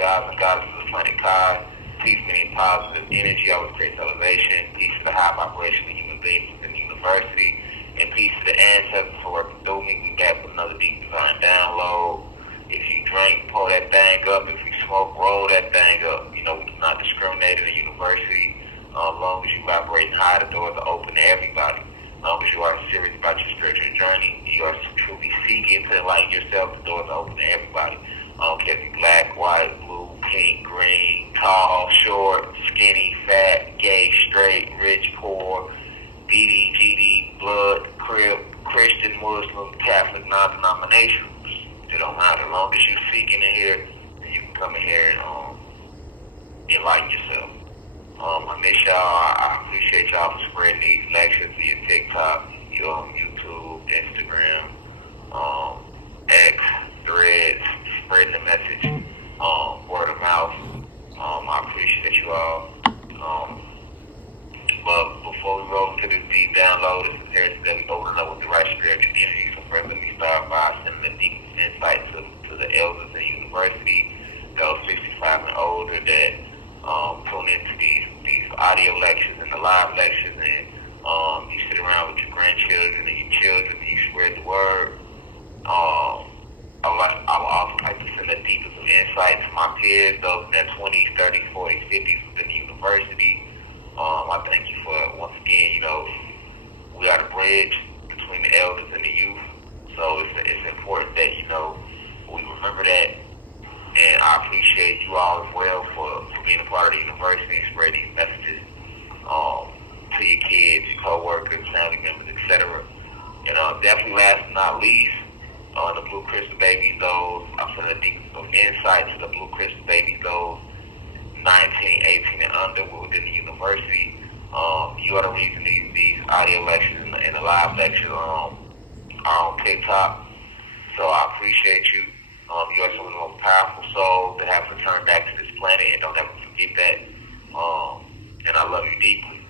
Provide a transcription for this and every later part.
guys and goddesses of planet Kai. Peace, meaning positive energy, always creates elevation. Peace to the high vibration of human beings within the university. And peace to the ancestors for working through me. We back with another deep divine download. If you drink, pull that thing up. If you smoke, roll that thing up. You know, we do not discriminate in the university. As long as you vibrating high, the doors are open to everybody. As long as you are serious about your spiritual journey, you are truly seeking to enlighten yourself, the doors are open to everybody. I don't care if you're black, white, blue, pink, green, tall, short, skinny, fat, gay, straight, rich, poor, BD, GD, blood, crib, Christian, Muslim, Catholic, non-denominational. It don't matter. As long as you're seeking in here, then you can come in here and enlighten yourself. I miss y'all. I appreciate y'all for spreading these lectures via TikTok, YouTube, Instagram, X, Threads, spreading the message, word of mouth. I appreciate you all. But before we roll into this deep download, this is Harris that we open up with the right spiritual energy. So first, let me start by sending the deepest insight to the elders in the university, those 65 and older that tune into these audio lectures and the live lectures, and you sit around with your grandchildren and your children and you spread the word. I would also like to send the deepest of insight to my peers, those in their 20s, 30s, 40s, 50s within the university. I thank you for, once again, we are the bridge between the elders and the youth. So it's important that, we remember that. And I appreciate you all as well for being a part of the university and spreading these messages to your kids, your co-workers, family members, etc. Definitely last but not least, the Blue Crystal Babies, I'm sending the deepest of insight to the Blue Crystal Babies, 19, 18 and under within the university. You are the reason these audio lectures and the live lectures are on TikTok. So I appreciate you. You are some of the most powerful souls that have returned back to this planet, and don't ever forget that. And I love you deeply.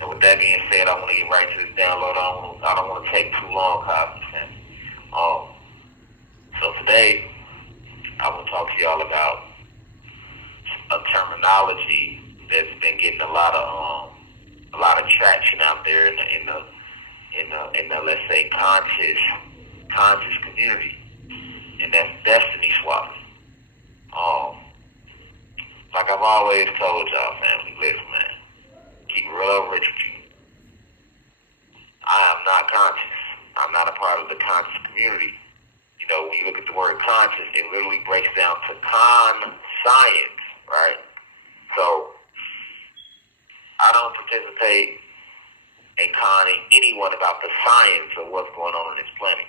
And with that being said, I want to get right to this download. I don't want to take too long, Cosmic Family. So today, I want to talk to y'all about a terminology that's been getting a lot of traction out there in the let's say conscious community, and that's destiny swapping. Like I've always told y'all, family, listen, man, keep it real rich with you. I am not conscious. I'm not a part of the conscious community. When you look at the word conscious, it literally breaks down to science, right? So I don't participate in conning anyone about the science of what's going on in this planet.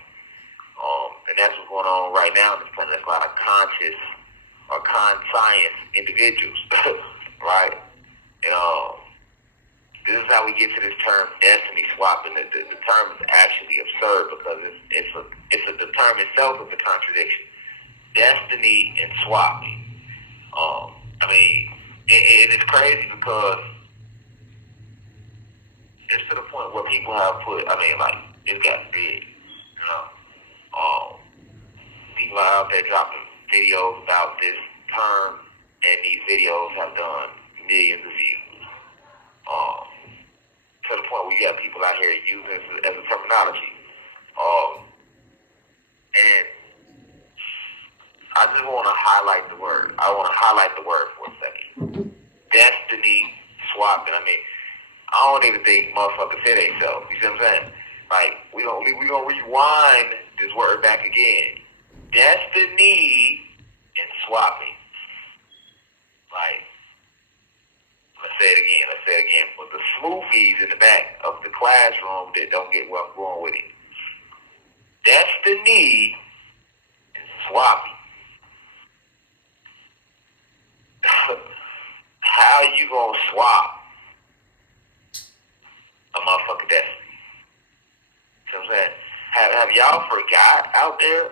And that's what's going on right now in this planet. There's a lot of conscious or science individuals, right? This is how we get to this term destiny swapping. The term is actually absurd because the term itself is a contradiction. Destiny and swapping. It's crazy because it's to the point where people have put, it's got big, people are out there dropping videos about this term, and these videos have done millions of views. To the point where you have people out here using it as a terminology. And I just want to highlight the word. I want to highlight the word for a second. Destiny swapping. I don't even think motherfuckers say themselves. You see what I'm saying? Like, we gonna rewind this word back again. Destiny and swapping. Like, let's say it again. For the smoothies in the back of the classroom that don't get where I'm going with it. Destiny and swapping. How you gonna swap a motherfucking destiny? You know what I'm saying? Have y'all forgot out there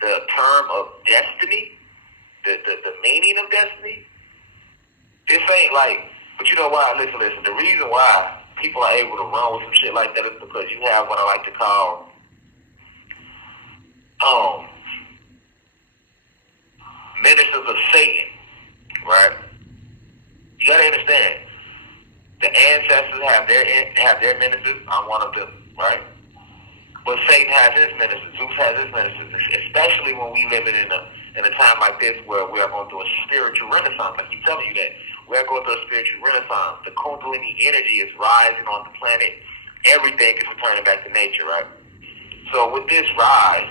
the term of destiny? The meaning of destiny? This ain't like, but you know why? Listen. The reason why people are able to run with some shit like that is because you have what I like to call ministers of Satan. They have their ministers. I'm one of them, right? But Satan has his ministers. Zeus has his ministers. Especially when we live in a time like this where we are going through a spiritual renaissance. I keep telling you that. We are going through a spiritual renaissance. The Kundalini energy is rising on the planet. Everything is returning back to nature, right? So with this rise,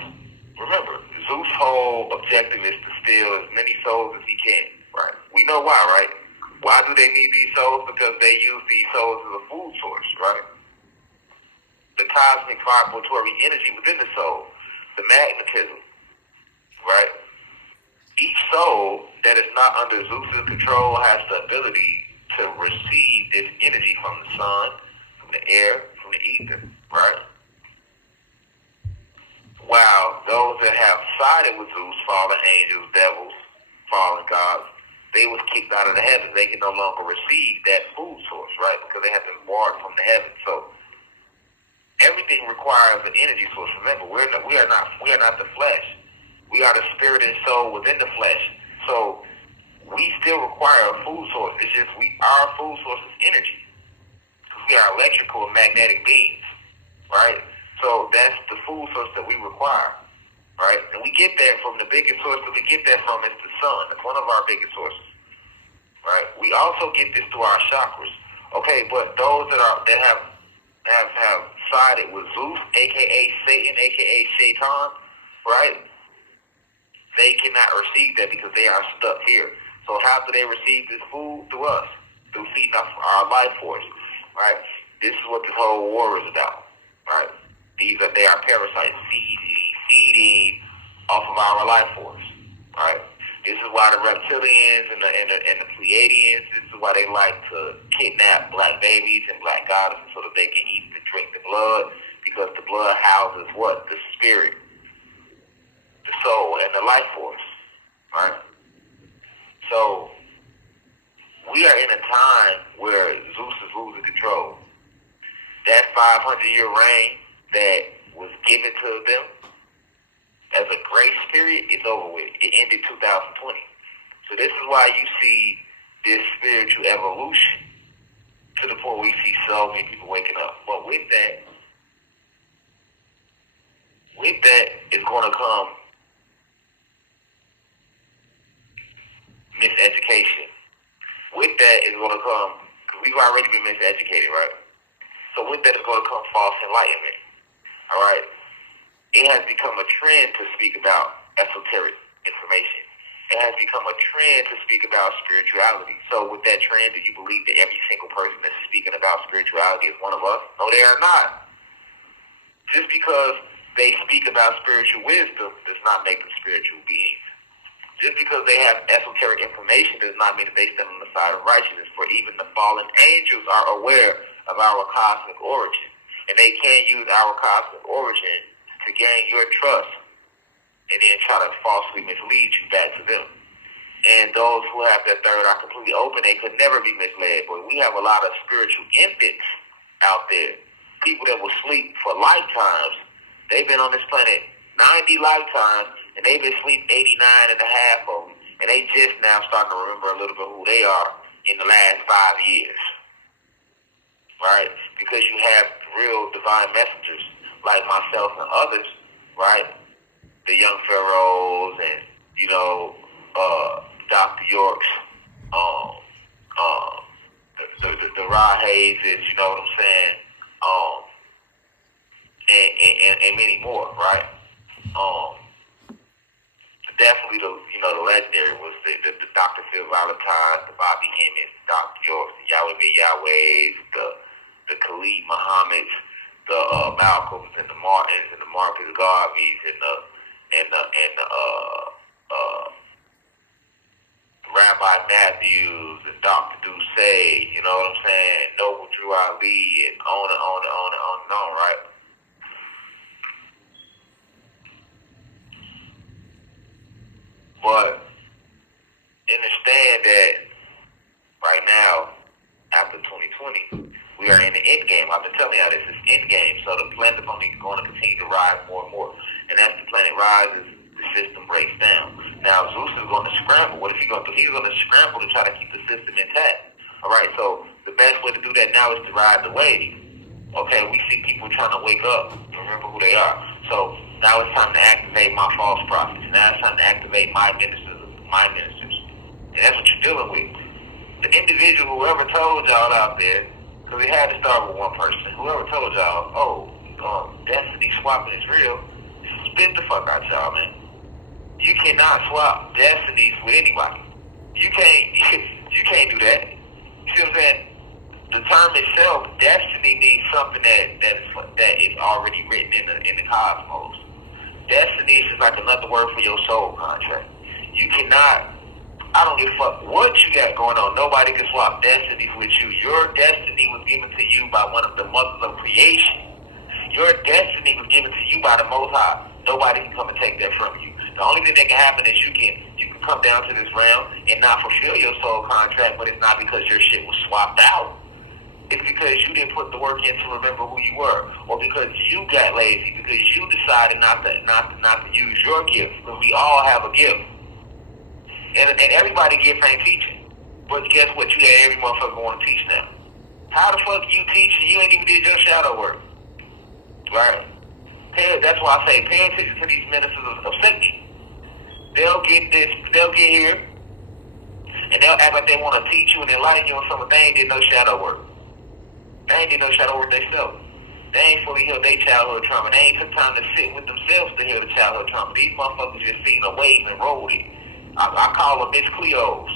remember, Zeus' whole objective is to steal as many souls as he can, right? We know why, right? Why do they need these souls? Because they use these souls as a food source, right? The cosmic vibratory energy within the soul, the magnetism, right? Each soul that is not under Zeus' control has the ability to receive this energy from the sun, from the air, from the ether, right? While those that have sided with Zeus, fallen angels, devils, fallen gods, they was kicked out of the heavens. They can no longer receive that food source, right? Because they have been barred from the heavens. So everything requires an energy source. Remember, we are not the flesh. We are the spirit and soul within the flesh. So we still require a food source. It's just our food source is energy. Because we are electrical and magnetic beings, right? So that's the food source that we require, right? And we get that from the biggest source that we get that from is the sun. It's one of our biggest sources, right? We also get this through our chakras. Okay, but those that have sided with Zeus, aka Satan, aka Shaitan, right? They cannot receive that because they are stuck here. So how do they receive this food? Through us, through feeding off our life force, right? This is what this whole war is about, right? They are parasites feeding off of our life force, right? This is why the reptilians and the Pleiadians, this is why they like to kidnap black babies and black goddesses so that they can eat and drink the blood, because the blood houses what? The spirit, the soul, and the life force, right? So we are in a time where Zeus is losing control. That 500-year reign that was given to them as a grace period is over with. It ended 2020. So this is why you see this spiritual evolution to the point where we see so many people waking up. But with that is going to come miseducation. With that is going to come, because we've already been miseducated, right? So with that is going to come false enlightenment. All right, it has become a trend to speak about esoteric information. It has become a trend to speak about spirituality. So with that trend, do you believe that every single person that's speaking about spirituality is one of us? No, they are not. Just because they speak about spiritual wisdom does not make them spiritual beings. Just because they have esoteric information does not mean that they stand on the side of righteousness. For even the fallen angels are aware of our cosmic origin. And they can use our cosmic origin to gain your trust and then try to falsely mislead you back to them. And those who have that third eye completely open, they could never be misled. But we have a lot of spiritual infants out there, people that will sleep for lifetimes. They've been on this planet 90 lifetimes, and they've been asleep 89 and a half of them. And they just now starting to remember a little bit who they are in the last 5 years. Right? Because you have real divine messengers like myself and others, right? The young pharaohs and, Dr. Yorks, the Ra Hayeses, you know what I'm saying? And many more, right? Definitely the legendary was the Dr. Phil Valentine, the Bobby Hemmings, Dr. Yorks, the Yahweh Yahwehs, the Khalid Muhammad's, the Malcolms and the Martins and the Marcus Garveys and the Rabbi Matthews and Dr. Doucet, you know what I'm saying? Noble Drew Ali and on and on and on and on and on, right? But understand that right now, after 2020, we are in the end game. I've been telling y'all this is end game. So the planet is only going to continue to rise more and more. And as the planet rises, the system breaks down. Now, Zeus is going to scramble. What is he going to do? He's going to scramble to try to keep the system intact. All right, so the best way to do that now is to ride the wave. Okay, we see people trying to wake up and remember who they are. So now it's time to activate my false prophets. Now it's time to activate my ministers. And that's what you're dealing with. The individual, whoever told y'all out there, because it had to start with one person, whoever told y'all, destiny swapping is real, spit the fuck out y'all, man. You cannot swap destinies with anybody. You can't do that. You see what I'm saying? The term itself, destiny, means something that is already written in the cosmos. Destiny is just like another word for your soul contract. You cannot. I don't give a fuck what you got going on. Nobody can swap destinies with you. Your destiny was given to you by one of the mothers of creation. Your destiny was given to you by the Most High. Nobody can come and take that from you. The only thing that can happen is you can come down to this realm and not fulfill your soul contract, but it's not because your shit was swapped out. It's because you didn't put the work in to remember who you were, or because you got lazy, because you decided not to use your gift. Because we all have a gift, and everybody gift ain't teaching. But guess what? You got every motherfucker want to teach now. How the fuck you teaching? You ain't even did your shadow work, right? That's why I say pay attention to these ministers of Satan. They'll get here, and they'll act like they want to teach you and enlighten you on something. They ain't did no shadow work. They ain't did no shadow work themselves. They ain't fully healed their childhood trauma. They ain't took time to sit with themselves to heal the childhood trauma. These motherfuckers just seen a wave and rolled it. I call them Miss Cleo's.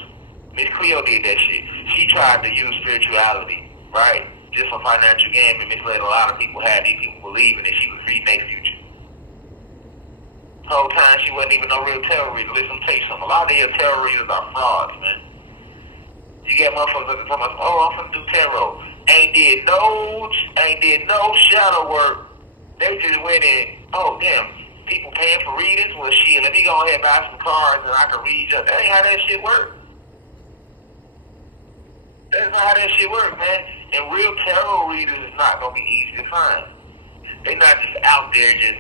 Miss Cleo did that shit. She tried to use spirituality, right? Just for financial gain, and misled a lot of people, had these people believing that she was reading their future. The whole time she wasn't even no real tarot reader. Listen, let me tell you something. A lot of these tarot readers are frauds, man. You get motherfuckers that talking about, I'm finna do tarot. Ain't did no shadow work. They just went in, people paying for readings? Well, shit, let me go ahead and buy some cards and I can read you. That ain't how that shit work. That's not how that shit work, man. And real tarot readers is not gonna be easy to find. They not just out there you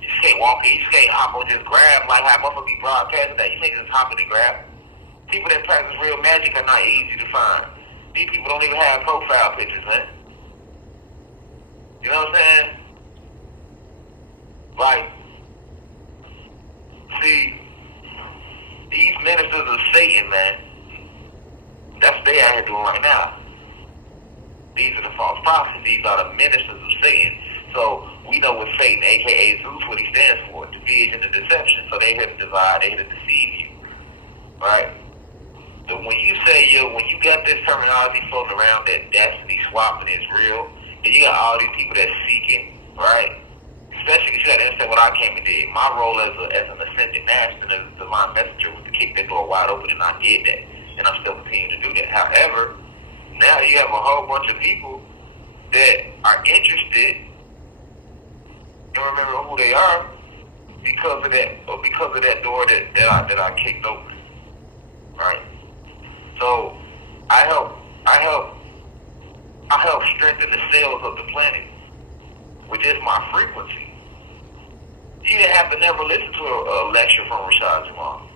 just can't walk in, you just can't hop on, just grab like how motherfuckers be broadcasting that. You can't just hop in and grab. People that practice real magic are not easy to find. These people don't even have profile pictures, man. You know what I'm saying? Like, see, these ministers of Satan, man, that's what they out here doing right now. These are the false prophets. These are the ministers of Satan. So we know what Satan, a.k.a. Zeus, what he stands for, division and deception. So they here to divide, they here to deceive you, right? So when you got this terminology floating around that destiny swapping is real, and you got all these people that's seeking, right? Especially because you got to understand what I came and did. My role as an ascended master and as a divine messenger was to kick that door wide open, and I did that. And I'm still continuing to do that. However, now you have a whole bunch of people that are interested and remember who they are because of that door that I kicked open, right? So I help strengthen the cells of the planet with just my frequency. You didn't have to never listen to a lecture from Rashad Jamal.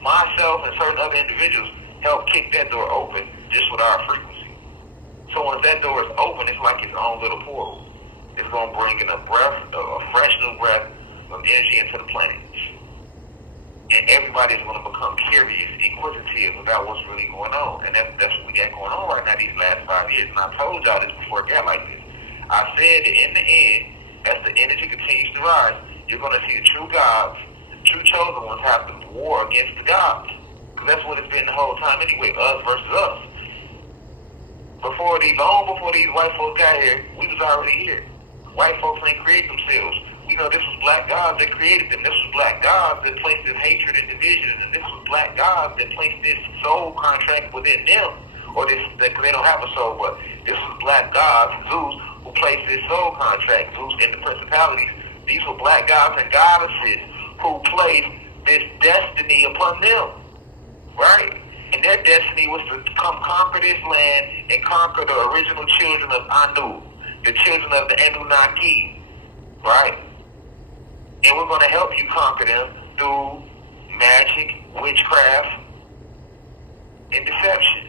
Myself and certain other individuals help kick that door open just with our frequency. So once that door is open, it's like its own little portal. It's going to bring in a fresh new breath of energy into the planet. And everybody's going to become curious, inquisitive about what's really going on. And that's what we got going on right now these last 5 years. And I told y'all this before it got like this. I said that in the end, as the energy continues to rise, you're going to see the true gods, the true chosen ones have to war against the gods. Because that's what it's been the whole time anyway, us versus us. Long before these white folks got here, we was already here. White folks ain't create themselves. We know this was black gods that created them. This was black gods that placed this hatred and division, and this was black gods that placed this soul contract within them. Or this, because they don't have a soul, but this was black gods, Zeus, who placed this soul contract, Zeus and the principalities. These were black gods and goddesses who placed this destiny upon them, right? And their destiny was to come conquer this land and conquer the original children of Anu, the children of the Anunnaki, right? And we're going to help you conquer them through magic, witchcraft, and deception.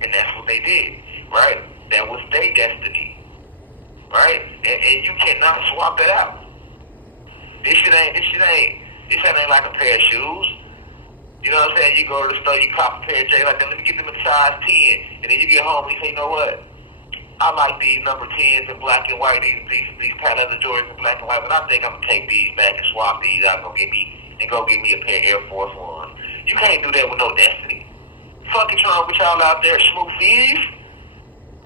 And that's what they did, right? That was their destiny. and you cannot swap that out. This shit ain't like a pair of shoes. You know what I'm saying? You go to the store, you cop a pair of J's like that, let me get them in size 10. And then you get home and you say, you know what? I like these number 10s in black and white, these Pat Leather Jordans in black and white, but I think I'm gonna take these back and swap these out and go get me a pair of Air Force Ones. You can't do that with no destiny. Fucking wrong with y'all out there, smooth thieves.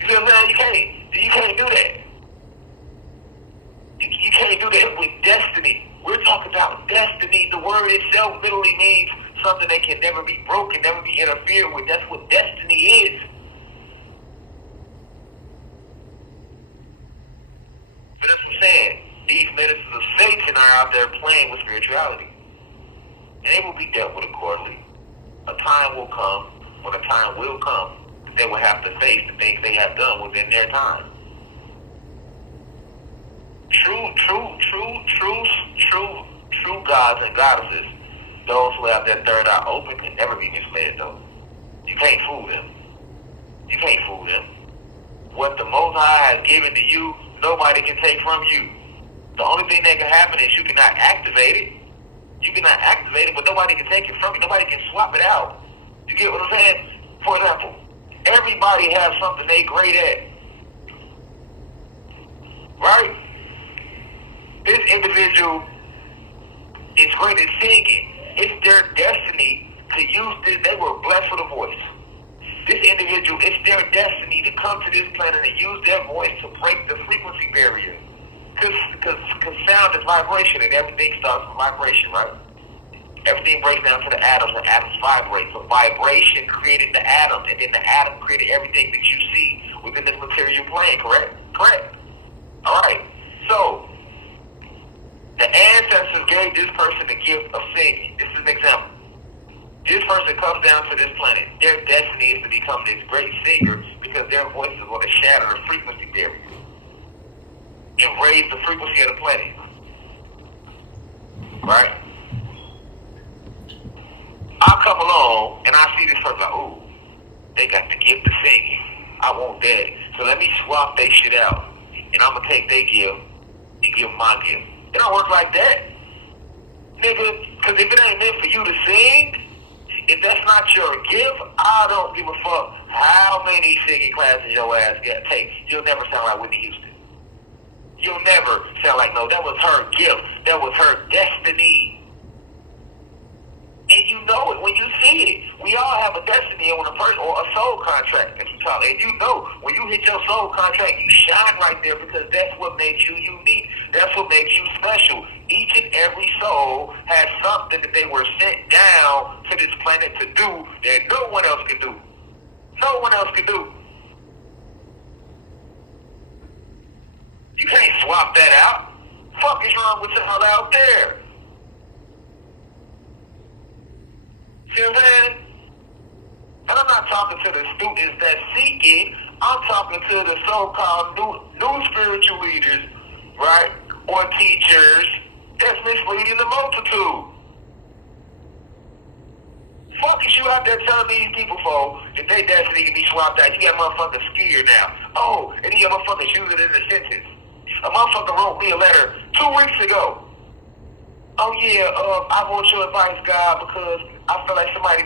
You feel what I'm saying? You can't do that. You can't do that with destiny. We're talking about destiny. The word itself literally means something that can never be broken, never be interfered with. That's what destiny is. That's what I'm saying. These ministers of Satan are out there playing with spirituality. And they will be dealt with accordingly. A time will come, when a time will come, they will have to face the things they have done within their time. True gods and goddesses, those who have their third eye open, can never be misled though. You can't fool them. You can't fool them. What the Most High has given to you, nobody can take from you. The only thing that can happen is you cannot activate it. You cannot activate it, but nobody can take it from you. Nobody can swap it out. You get what I'm saying? For example, everybody has something they great at. Right? This individual is great at singing. It's their destiny to use this. They were blessed with a voice. This individual, it's their destiny to come to this planet and use their voice to break the frequency barrier. Because sound is vibration, and everything starts with vibration, right? Everything breaks down to the atoms, and atoms vibrate. So vibration created the atom, and then the atom created everything that you see within this material plane, correct? Correct. All right. So the ancestors gave this person the gift of singing. This is an example. This person comes down to this planet. Their destiny is to become this great singer because their voice is going to shatter the frequency barrier and raise the frequency of the planet. Right? I come along and I see this person like, ooh, they got the gift of singing. I want that. So let me swap their shit out. And I'm going to take their gift and give them my gift. It don't work like that. Nigga, because if it ain't meant for you to sing, if that's not your gift, I don't give a fuck how many singing classes your ass got to take. You'll never sound like Whitney Houston. You'll never sound like, no, that was her gift. That was her destiny. And you know it when you see it. We all have a destiny on a person or a soul contract, as you call it. And you know when you hit your soul contract, you shine right there because that's what makes you unique. That's what makes you special. Each and every soul has something that they were sent down to this planet to do that no one else can do. No one else can do. You can't swap that out. Fuck is wrong with y'all out there? See what I'm saying? And I'm not talking to the students that's seeking. I'm talking to the so-called new spiritual leaders, right? Or teachers that's misleading the multitude. Fuck is you out there telling these people, folks, that they destiny can be swapped out. You got motherfuckers scared now. Oh, and you got motherfuckers use it in a sentence. A motherfucker wrote me a letter 2 weeks ago. Oh yeah, I want your advice, God, because I feel like somebody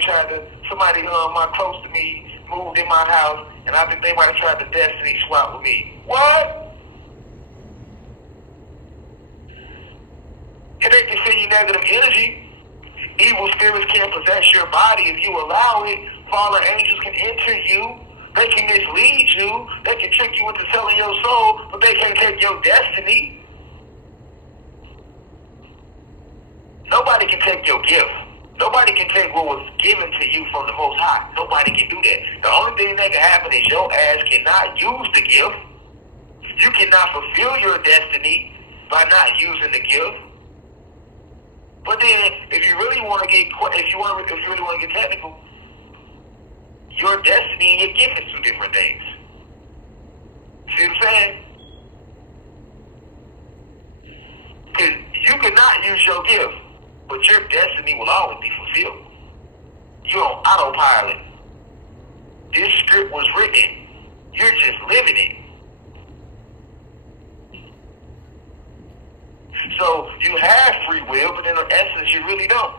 close to me moved in my house, and I think they might have tried to destiny swap with me. What? And they can send you negative energy. Evil spirits can't possess your body if you allow it. Fallen angels can enter you. They can mislead you. They can trick you into selling your soul, but they can't take your destiny. Nobody can take your gift. Nobody can take what was given to you from the Most High. Nobody can do that. The only thing that can happen is your ass cannot use the gift. You cannot fulfill your destiny by not using the gift. But then, if you really want to get, if you really want to get technical, your destiny and your gift is two different things. See what I'm saying? Because you cannot use your gift, but your destiny will always be fulfilled. You're on autopilot. This script was written. You're just living it. So you have free will, but in essence, you really don't.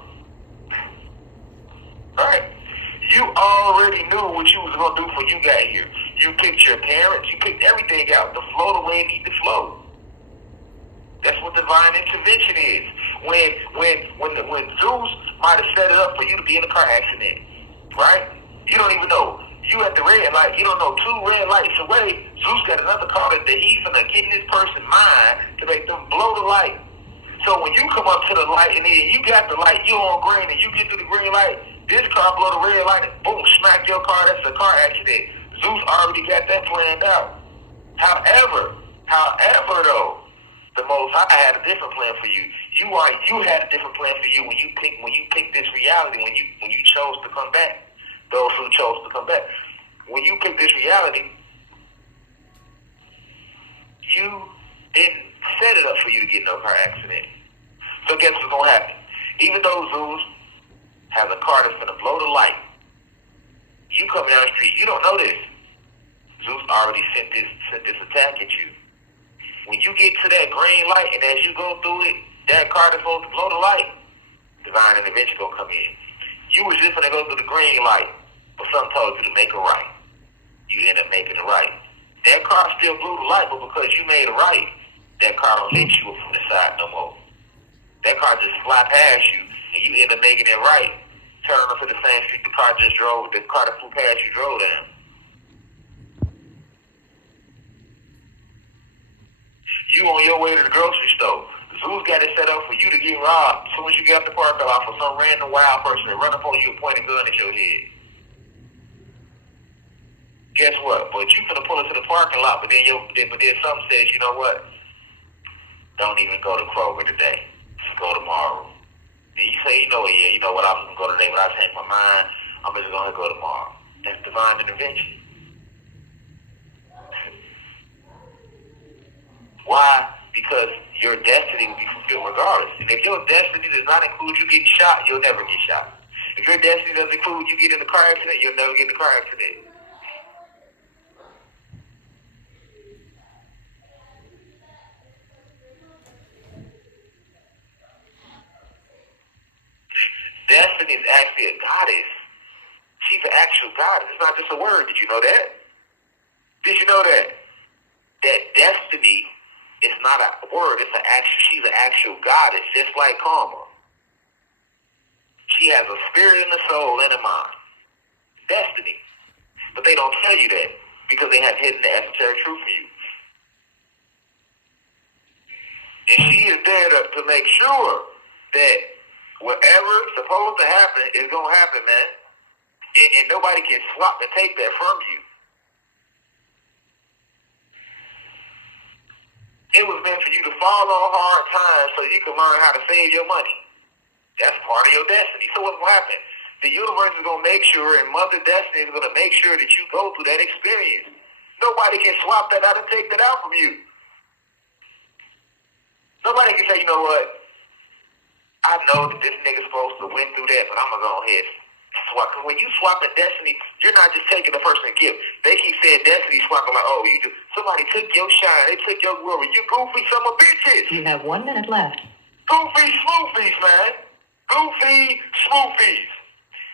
Right? You already knew what you was going to do before you got here. You picked your parents. You picked everything out to flow the way it needs to flow. That's what divine intervention is. When Zeus might have set it up for you to be in a car accident, right? You don't even know. You at the red light, you don't know 2 red lights away. Zeus got another car that he's gonna get in this person's mind to make them blow the light. So when you come up to the light and then you got the light, you on green and you get to the green light, this car blow the red light and boom, smack your car. That's a car accident. Zeus already got that planned out. However though, the Most High had a different plan for you. You had a different plan for you when you picked this reality, when you chose to come back. Those who chose to come back. When you picked this reality, you didn't set it up for you to get in no car accident. So guess what's gonna happen? Even though Zeus has a car that's gonna blow the light, you come down the street, you don't know this. Zeus already sent this attack at you. When you get to that green light and as you go through it, that car that's supposed to blow the light, divine intervention gonna come in. You was just gonna go through the green light, but something told you to make a right. You end up making a right. That car still blew the light, but because you made a right, that car don't hit you from the side no more. That car just fly past you, and you end up making it right. Turning onto the same street the car that flew past you drove down. You on your way to the grocery store. Zeus got it set up for you to get robbed as soon as you get out the parking lot for some random wild person to run up on you and point a gun at your head. Guess what? But you finna pull into the parking lot, but then something says, you know what? Don't even go to Kroger today. Just go tomorrow. And you say, you know what, I was gonna go today, but I changed my mind. I'm just gonna go tomorrow. That's divine intervention. Why? Because your destiny will be fulfilled regardless. And if your destiny does not include you getting shot, you'll never get shot. If your destiny doesn't include you getting in a car accident, you'll never get in a car accident. Destiny is actually a goddess. She's an actual goddess. It's not just a word. Did you know that? Did you know that? That destiny is not a word. She's an actual goddess, just like karma. She has a spirit and a soul and a mind. Destiny. But they don't tell you that because they have hidden the esoteric truth for you. And she is there to make sure that whatever's supposed to happen is going to happen, man. And nobody can swap and take that from you. It was meant for you to fall on hard times so you can learn how to save your money. That's part of your destiny. So what's going to happen? The universe is going to make sure, and Mother Destiny is going to make sure that you go through that experience. Nobody can swap that out and take that out from you. Nobody can say, you know what? I know that this nigga's supposed to win through that, but I'm going to go ahead and swap. Because when you swap a destiny, you're not just taking the person's gift. They keep saying destiny swapping like, oh, somebody took your shine. They took your glory. You goofy son of bitches. You have 1 minute left. Goofy smoofies, man. Goofy smoofies.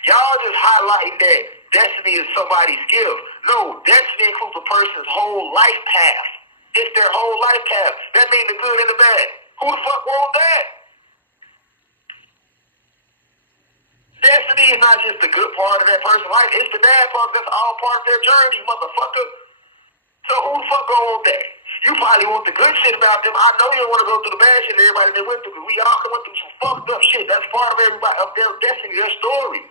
Y'all just highlighting that destiny is somebody's gift. No, destiny includes a person's whole life path. It's their whole life path. That means the good and the bad. Who the fuck wants that? Destiny is not just the good part of that person's life. It's the bad part. That's all part of their journey, motherfucker. So who the fuck gonna want that? You probably want the good shit about them. I know you don't want to go through the bad shit that everybody they went through, because we all went through some fucked up shit. That's part of everybody, of their destiny, their story.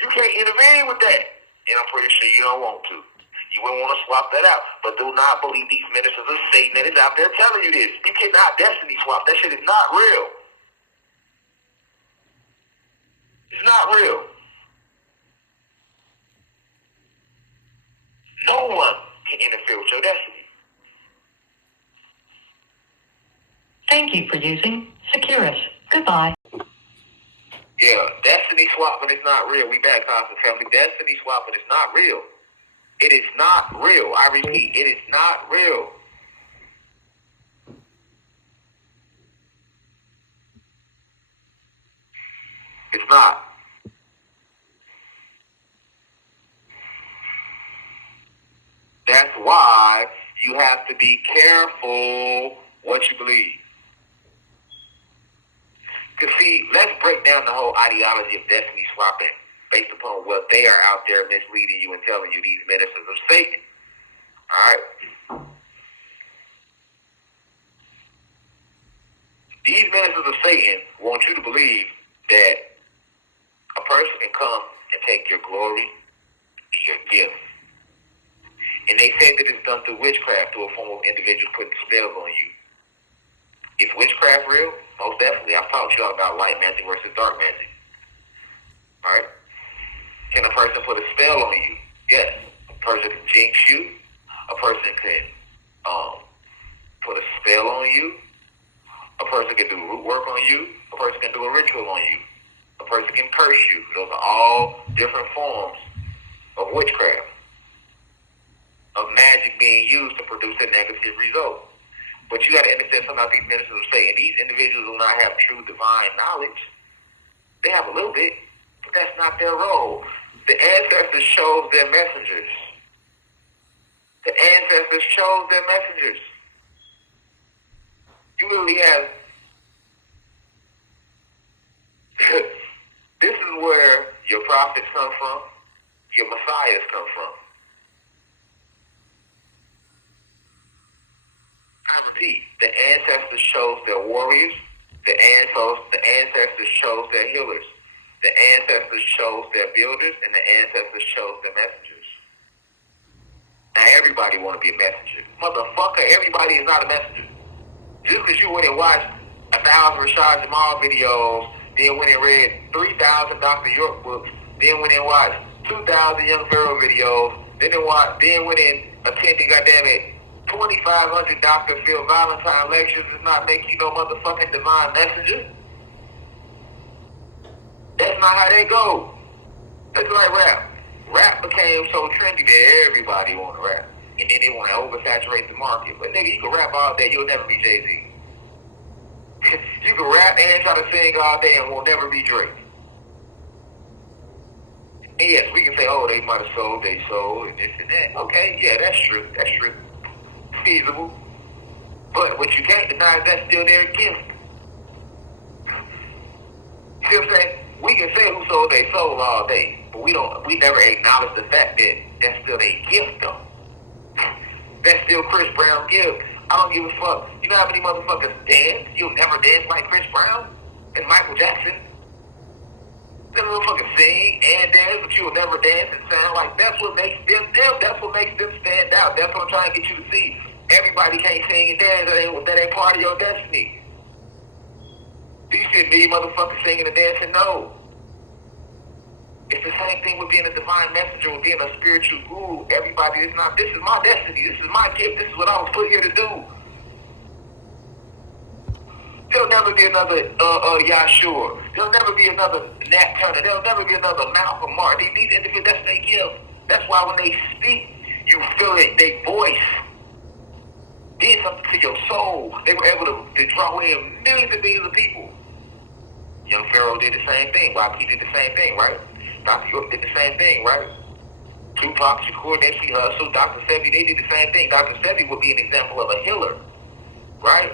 You can't intervene with that. And I'm pretty sure you don't want to. You wouldn't want to swap that out. But do not believe these ministers of Satan that is out there telling you this. You cannot destiny swap. That shit is not real. It's not real. No one can interfere with your destiny. Thank you for using Securus. Goodbye. Yeah, destiny swapping is not real. We back, Constant Family. Destiny swapping is not real. It is not real. I repeat, it is not real. It's not. That's why you have to be careful what you believe. Because see, let's break down the whole ideology of destiny swapping based upon what they are out there misleading you and telling you, these ministers of Satan. Alright? These ministers of Satan want you to believe that a person can come and take your glory and your gift. And they say that it's done through witchcraft, through a form of individuals putting spells on you. Is witchcraft real? Most definitely. I've taught you all about light magic versus dark magic. Alright? Can a person put a spell on you? Yes. A person can jinx you. A person can put a spell on you. A person can do root work on you. A person can do a ritual on you. A person can curse you. Those are all different forms of witchcraft, of magic being used to produce a negative result. But you got to understand something about these ministers of Satan. These individuals do not have true divine knowledge. They have a little bit, but that's not their role. The ancestors chose their messengers. The ancestors chose their messengers. You really have... This is where your prophets come from, your messiahs come from. The ancestors chose their warriors. The ancestors chose their healers. The ancestors chose their builders, and the ancestors chose their messengers. Now everybody want to be a messenger. Motherfucker, everybody is not a messenger. Just because you went and watched 1,000 Rashad Jamal videos, then went and read 3,000 Dr. York books, then went and watched 2,000 Young Pharaoh videos, then went and attended, goddammit, 2,500 Dr. Phil Valentine lectures does not make you no motherfucking divine messenger. That's not how they go. That's like rap. Rap became so trendy that everybody want to rap. And then they want to oversaturate the market. But nigga, you can rap all day, you'll never be Jay-Z. You can rap and try to sing all day and will never be Drake. And yes, we can say, oh, they might have sold their soul and this and that. Okay, yeah, that's true. That's true. Feasible. But what you can't deny is that's still their gift. You see what I'm saying? We can say who sold their soul all day, but we never acknowledge the fact that that's still their gift though. That's still Chris Brown's gift. I don't give a fuck. You know how many motherfuckers dance? You'll never dance like Chris Brown and Michael Jackson. Them motherfuckers sing and dance, but you will never dance and sound like that's what makes them. That's what makes them stand out. That's what I'm trying to get you to see. Everybody can't sing and dance. That ain't part of your destiny. Do you see me motherfuckers singing and dancing? No. It's the same thing with being a divine messenger, with being a spiritual guru. Everybody is not. This is my destiny. This is my gift. This is what I was put here to do. There'll never be another Yahshua. There'll never be another Nat Turner. There'll never be another Malcolm Martin. These individuals, that's their gift. That's why when they speak, you feel it. Their voice did something to your soul. They were able to draw in millions and millions of people. Young Pharaoh did the same thing. YP did the same thing, right? Dr. York did the same thing, right? Tupac Shakur, Nipsey Hussle, Dr. Sebi, they did the same thing. Dr. Sebi would be an example of a healer, right?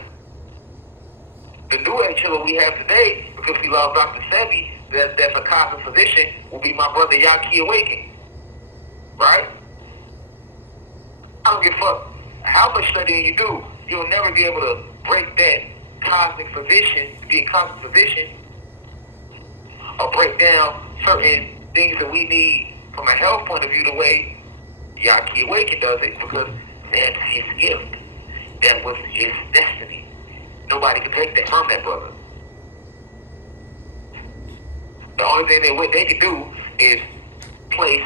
The new age healer we have today, because we love Dr. Sebi, that's a cosmic physician, will be my brother Yaki Awaken, right? I don't give a fuck how much studying you do. You'll never be able to break that cosmic physician, to be a cosmic physician, or break down certain things that we need from a health point of view the way Yaki Awaken does it, because that's his gift. That was his destiny. Nobody can take that from that brother. The only thing they can do is place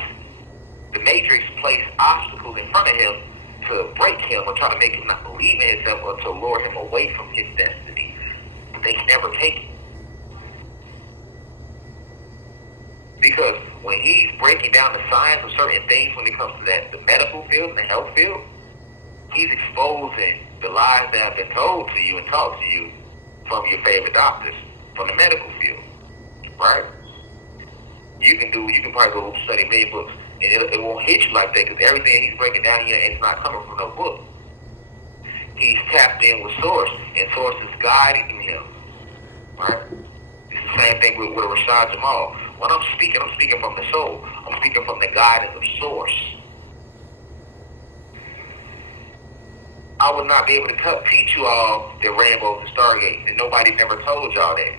obstacles in front of him to break him or try to make him not believe in himself or to lure him away from his destiny. But they can never take it. Because when he's breaking down the science of certain things when it comes to the medical field and the health field, he's exposing the lies that have been told to you and taught to you from your favorite doctors from the medical field, right? You can probably go study many books, and it won't hit you like that because everything he's breaking down here, it's not coming from no book. He's tapped in with Source, and Source is guiding him. Right? It's the same thing with Rashad Jamal. When I'm speaking from the soul. I'm speaking from the guidance of Source. I would not be able to teach you all that rainbows and stargates, and nobody never told y'all that.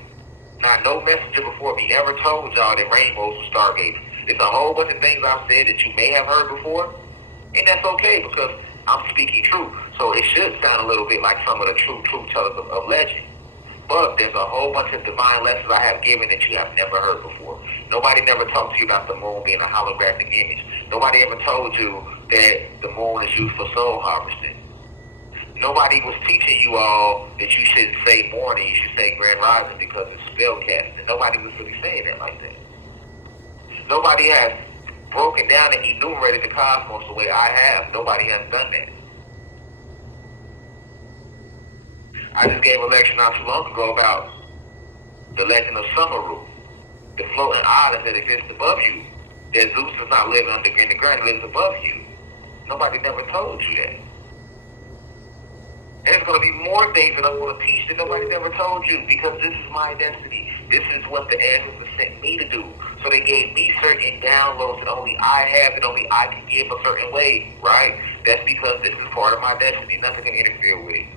Not no messenger before me ever told y'all that rainbows and stargates. There's a whole bunch of things I've said that you may have heard before, and that's okay because I'm speaking truth. So it should sound a little bit like some of the truth tellers of legend. But there's a whole bunch of divine lessons I have given that you have never heard before. Nobody never talked to you about the moon being a holographic image. Nobody ever told you that the moon is used for soul harvesting. Nobody was teaching you all that you shouldn't say morning, you should say grand rising because it's spell casting. Nobody was really saying that like that. Nobody has broken down and enumerated the cosmos the way I have. Nobody has done that. I just gave a lecture not too long ago about the legend of Summeru, the floating islands that exist above you. That Zeus is not living in the ground, he lives above you. Nobody never told you that. And there's going to be more things that I want to teach that nobody's ever told you because this is my destiny. This is what the ancestors sent me to do. So they gave me certain downloads that only I have and only I can give a certain way, right? That's because this is part of my destiny. Nothing can interfere with it.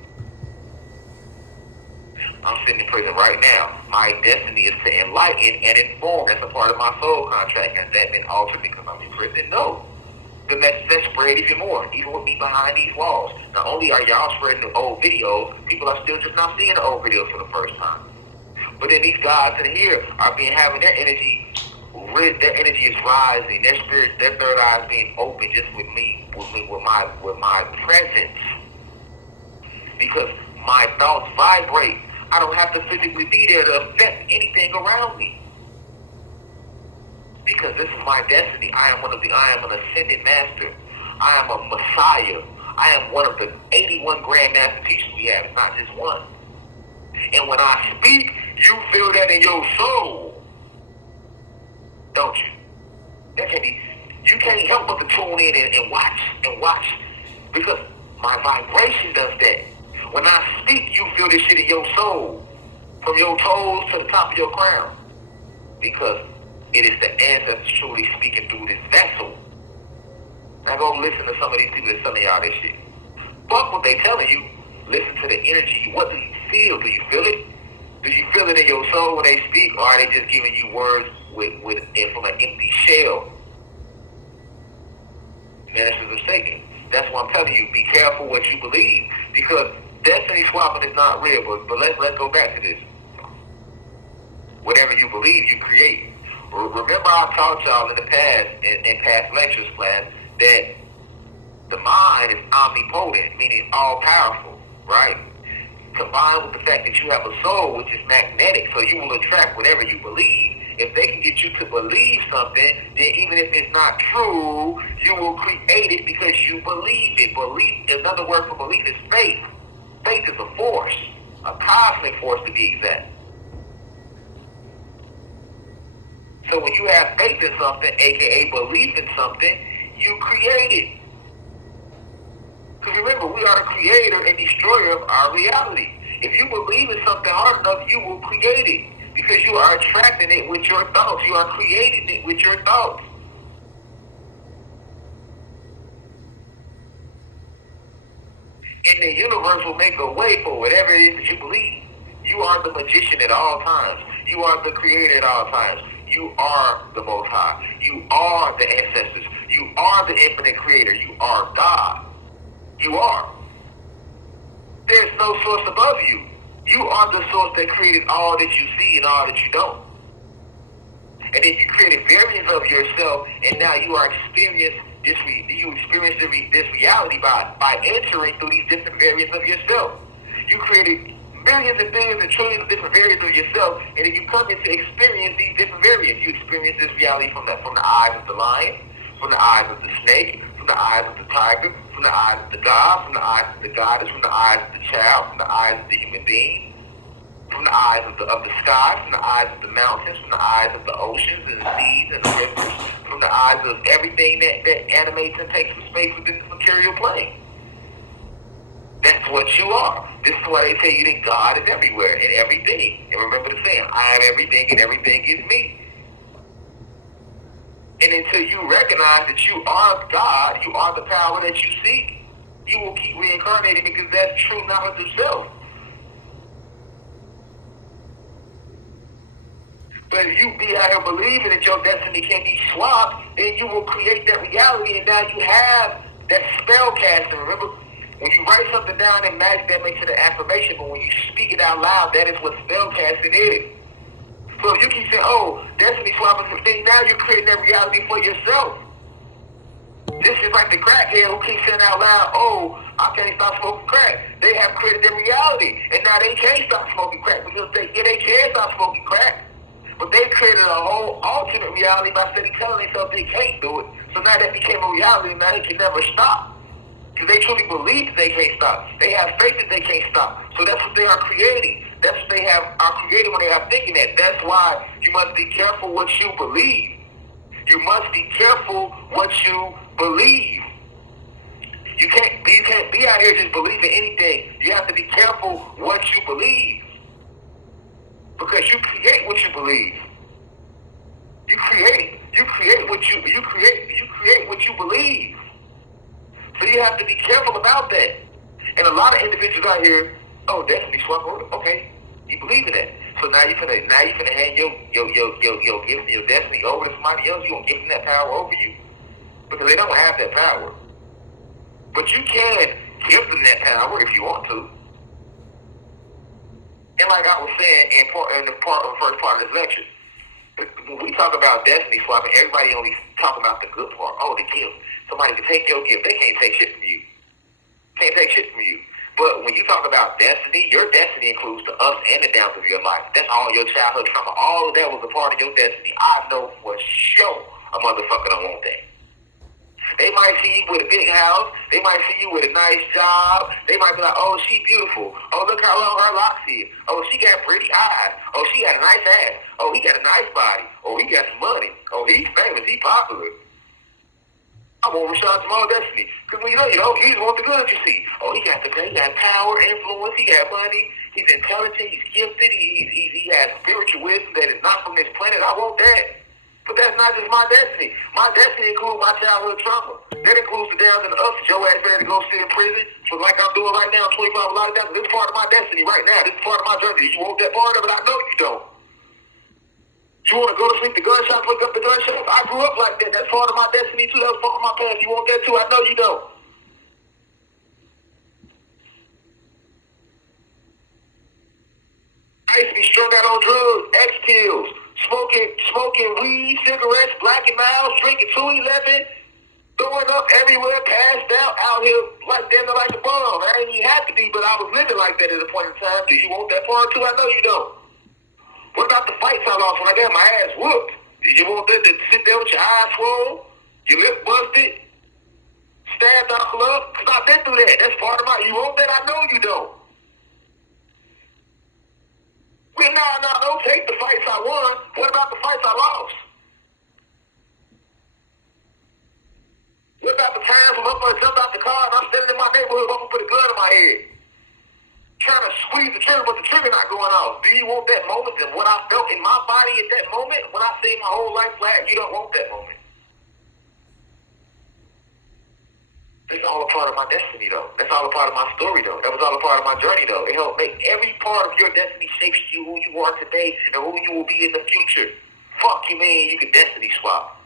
I'm sitting in prison right now. My destiny is to enlighten and inform. That's a part of my soul contract. Has that been altered because I'm in prison? No. The message that spread even more, even with me behind these walls. Not only are y'all spreading the old videos, people are still just not seeing the old videos for the first time. But then these guys in here are having their energy is rising, their spirit, their third eye is being open just with me, with my presence. Because my thoughts vibrate. I don't have to physically be there to affect anything around me. Because this is my destiny. I am an ascended master. I am a messiah. I am one of the 81 grandmaster teachers we have. It's not just one. And when I speak, you feel that in your soul. Don't you? You can't help but to tune in and watch. Because my vibration does that. When I speak, you feel this shit in your soul. From your toes to the top of your crown. Because it is the ancestors truly speaking through this vessel. Now go listen to some of these people that's telling y'all this shit. Fuck what they telling you. Listen to the energy. What do you feel? Do you feel it? Do you feel it in your soul when they speak? Or are they just giving you words from an empty shell? Man, this is mistaken. That's why I'm telling you, be careful what you believe. Because destiny swapping is not real. But let's go back to this. Whatever you believe, you create. Remember I taught y'all in the past, in past lectures class, that the mind is omnipotent, meaning all-powerful, right? Combined with the fact that you have a soul, which is magnetic, so you will attract whatever you believe. If they can get you to believe something, then even if it's not true, you will create it because you believe it. Belief, another word for belief is faith. Faith is a force, a cosmic force to be exact. So when you have faith in something, aka belief in something, you create it. Because remember, we are the creator and destroyer of our reality. If you believe in something hard enough, you will create it. Because you are attracting it with your thoughts. You are creating it with your thoughts. And the universe will make a way for whatever it is that you believe. You are the magician at all times. You are the creator at all times. You are the Most High. You are the ancestors. You are the infinite creator. You are God. You are. There's no source above you. You are the source that created all that you see and all that you don't. And then you created variants of yourself, and now you are experiencing this reality by entering through these different variants of yourself. You created billions and billions and trillions of different variants of yourself, and then you come in to experience these different variants. You experience this reality from the eyes of the lion, from the eyes of the snake, from the eyes of the tiger, from the eyes of the god, from the eyes of the goddess, from the eyes of the child, from the eyes of the human being, from the eyes of the sky, from the eyes of the mountains, from the eyes of the oceans and the seas and the rivers, from the eyes of everything that animates and takes up space within the material plane. That's what you are. This is why they tell you that God is everywhere and everything. And remember the saying, I am everything and everything is me. And until you recognize that you are God, you are the power that you seek, you will keep reincarnating because that's true knowledge of self. But if you be out here believing that your destiny can be swapped, then you will create that reality, and now you have that spell casting. Remember, when you write something down in magic, that makes it an affirmation, but when you speak it out loud, that is what spell casting is. So if you keep saying, oh, destiny swapping some things, now you're creating that reality for yourself. This is like the crackhead who keeps saying out loud, oh, I can't stop smoking crack. They have created their reality, and now they can't stop smoking crack because they can stop smoking crack. But they created a whole alternate reality by telling themselves they can't do it. So now that became a reality, and now they can never stop. Because they truly believe that they can't stop. They have faith that they can't stop. So that's what they are creating. That's what they are creating when they are thinking that. That's why you must be careful what you believe. You must be careful what you believe. You can't be out here just believing anything. You have to be careful what you believe. Because you create what you believe. You create what you believe. So you have to be careful about that. And a lot of individuals out here, oh, destiny swap, okay, you believe in that. So now you're gonna hand your gift and your destiny over to somebody else. You're gonna give them that power over you because they don't have that power. But you can give them that power if you want to. And like I was saying in the first part of this lecture, when we talk about destiny swapping, everybody only talk about the good part. Oh, the gift. Somebody can take your gift. They can't take shit from you. Can't take shit from you. But when you talk about destiny, your destiny includes the ups and the downs of your life. That's all your childhood trauma. All of that was a part of your destiny. I know for sure a motherfucker don't want that. They might see you with a big house. They might see you with a nice job. They might be like, oh, she beautiful. Oh, look how long her locks is. Oh, she got pretty eyes. Oh, she got a nice ass. Oh, he got a nice body. Oh, he got some money. Oh, he's famous. He popular. I want Rashad Jamal destiny. Because when you know, he just want the good you see. Oh, he got power, influence. He got money. He's intelligent. He's gifted. He has spiritual wisdom that is not from this planet. I want that. But that's not just my destiny. My destiny includes my childhood trauma. That includes the downs and the ups. Joe ass ready to go sit in prison. So like I'm doing right now, 25 a lot of that. This is part of my destiny right now. This is part of my journey. You want that part of it? I know you don't. You want to go to sleep the gun shop, look up the gun shop? I grew up like that. That's part of my destiny too. That was part of my past. You want that too? I know you don't. I used to be strung out on drugs, X pills. Smoking weed, cigarettes, Black and Miles, drinking 211, throwing up everywhere, passed out here like damn like a bum. I didn't even have to be, but I was living like that at a point in time. Do you want that part too? I know you don't. What about the fights I lost when I got my ass whooped? Did you want that to sit there with your eyes swollen, your lip busted, stabbed all up? Because I've been through that. That's part of my, you want that? I know you don't. Well, no, don't take the fights I won. What about the fights I lost? What about the times when I'm going to jump out the car and I'm standing in my neighborhood, I'm going to put a gun in my head? Trying to squeeze the trigger, but the trigger not going off. Do you want that moment and what I felt in my body at that moment? When I see my whole life flat, you don't want that moment. It's all a part of my destiny, though. That's all a part of my story, though. That was all a part of my journey, though. It helped make every part of your destiny shapes you, who you are today, and who you will be in the future. Fuck you, man. You can destiny swap.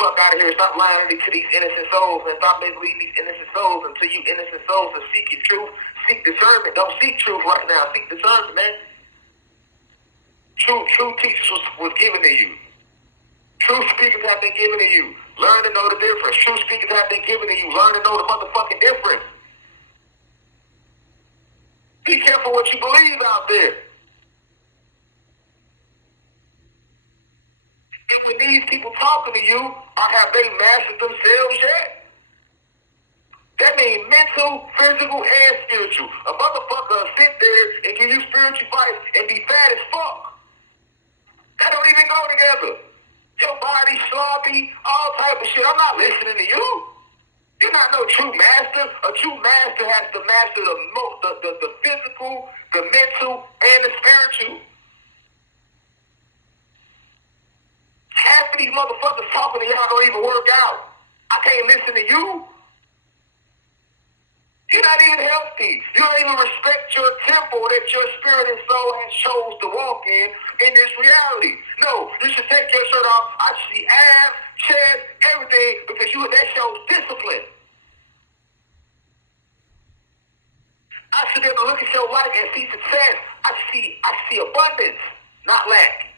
Fuck out of here. Stop lying to these innocent souls and stop misleading these innocent souls until you innocent souls are seeking truth. Seek discernment. Don't seek truth right now. Seek discernment, man. True teachers was given to you. True speakers have been given to you. Learn to know the difference. True speakers have been given to you. Learn to know the motherfucking difference. Be careful what you believe out there. And when these people talking to you, or have they mastered themselves yet? That means mental, physical, and spiritual. A motherfucker will sit there and give you spiritual advice and be fat as fuck. That don't even go together. Your body sloppy, all type of shit. I'm not listening to you. You're not no true master. A true master has to master the physical, the mental, and the spiritual. Half of these motherfuckers talking to y'all don't even work out. I can't listen to you. You're not even healthy. You don't even respect your temple that your spirit and soul has chose to walk in this reality. No, you should take your shirt off. I should see abs, chest, everything, because that shows discipline. I should be able to look at your life and see success. I see abundance, not lack.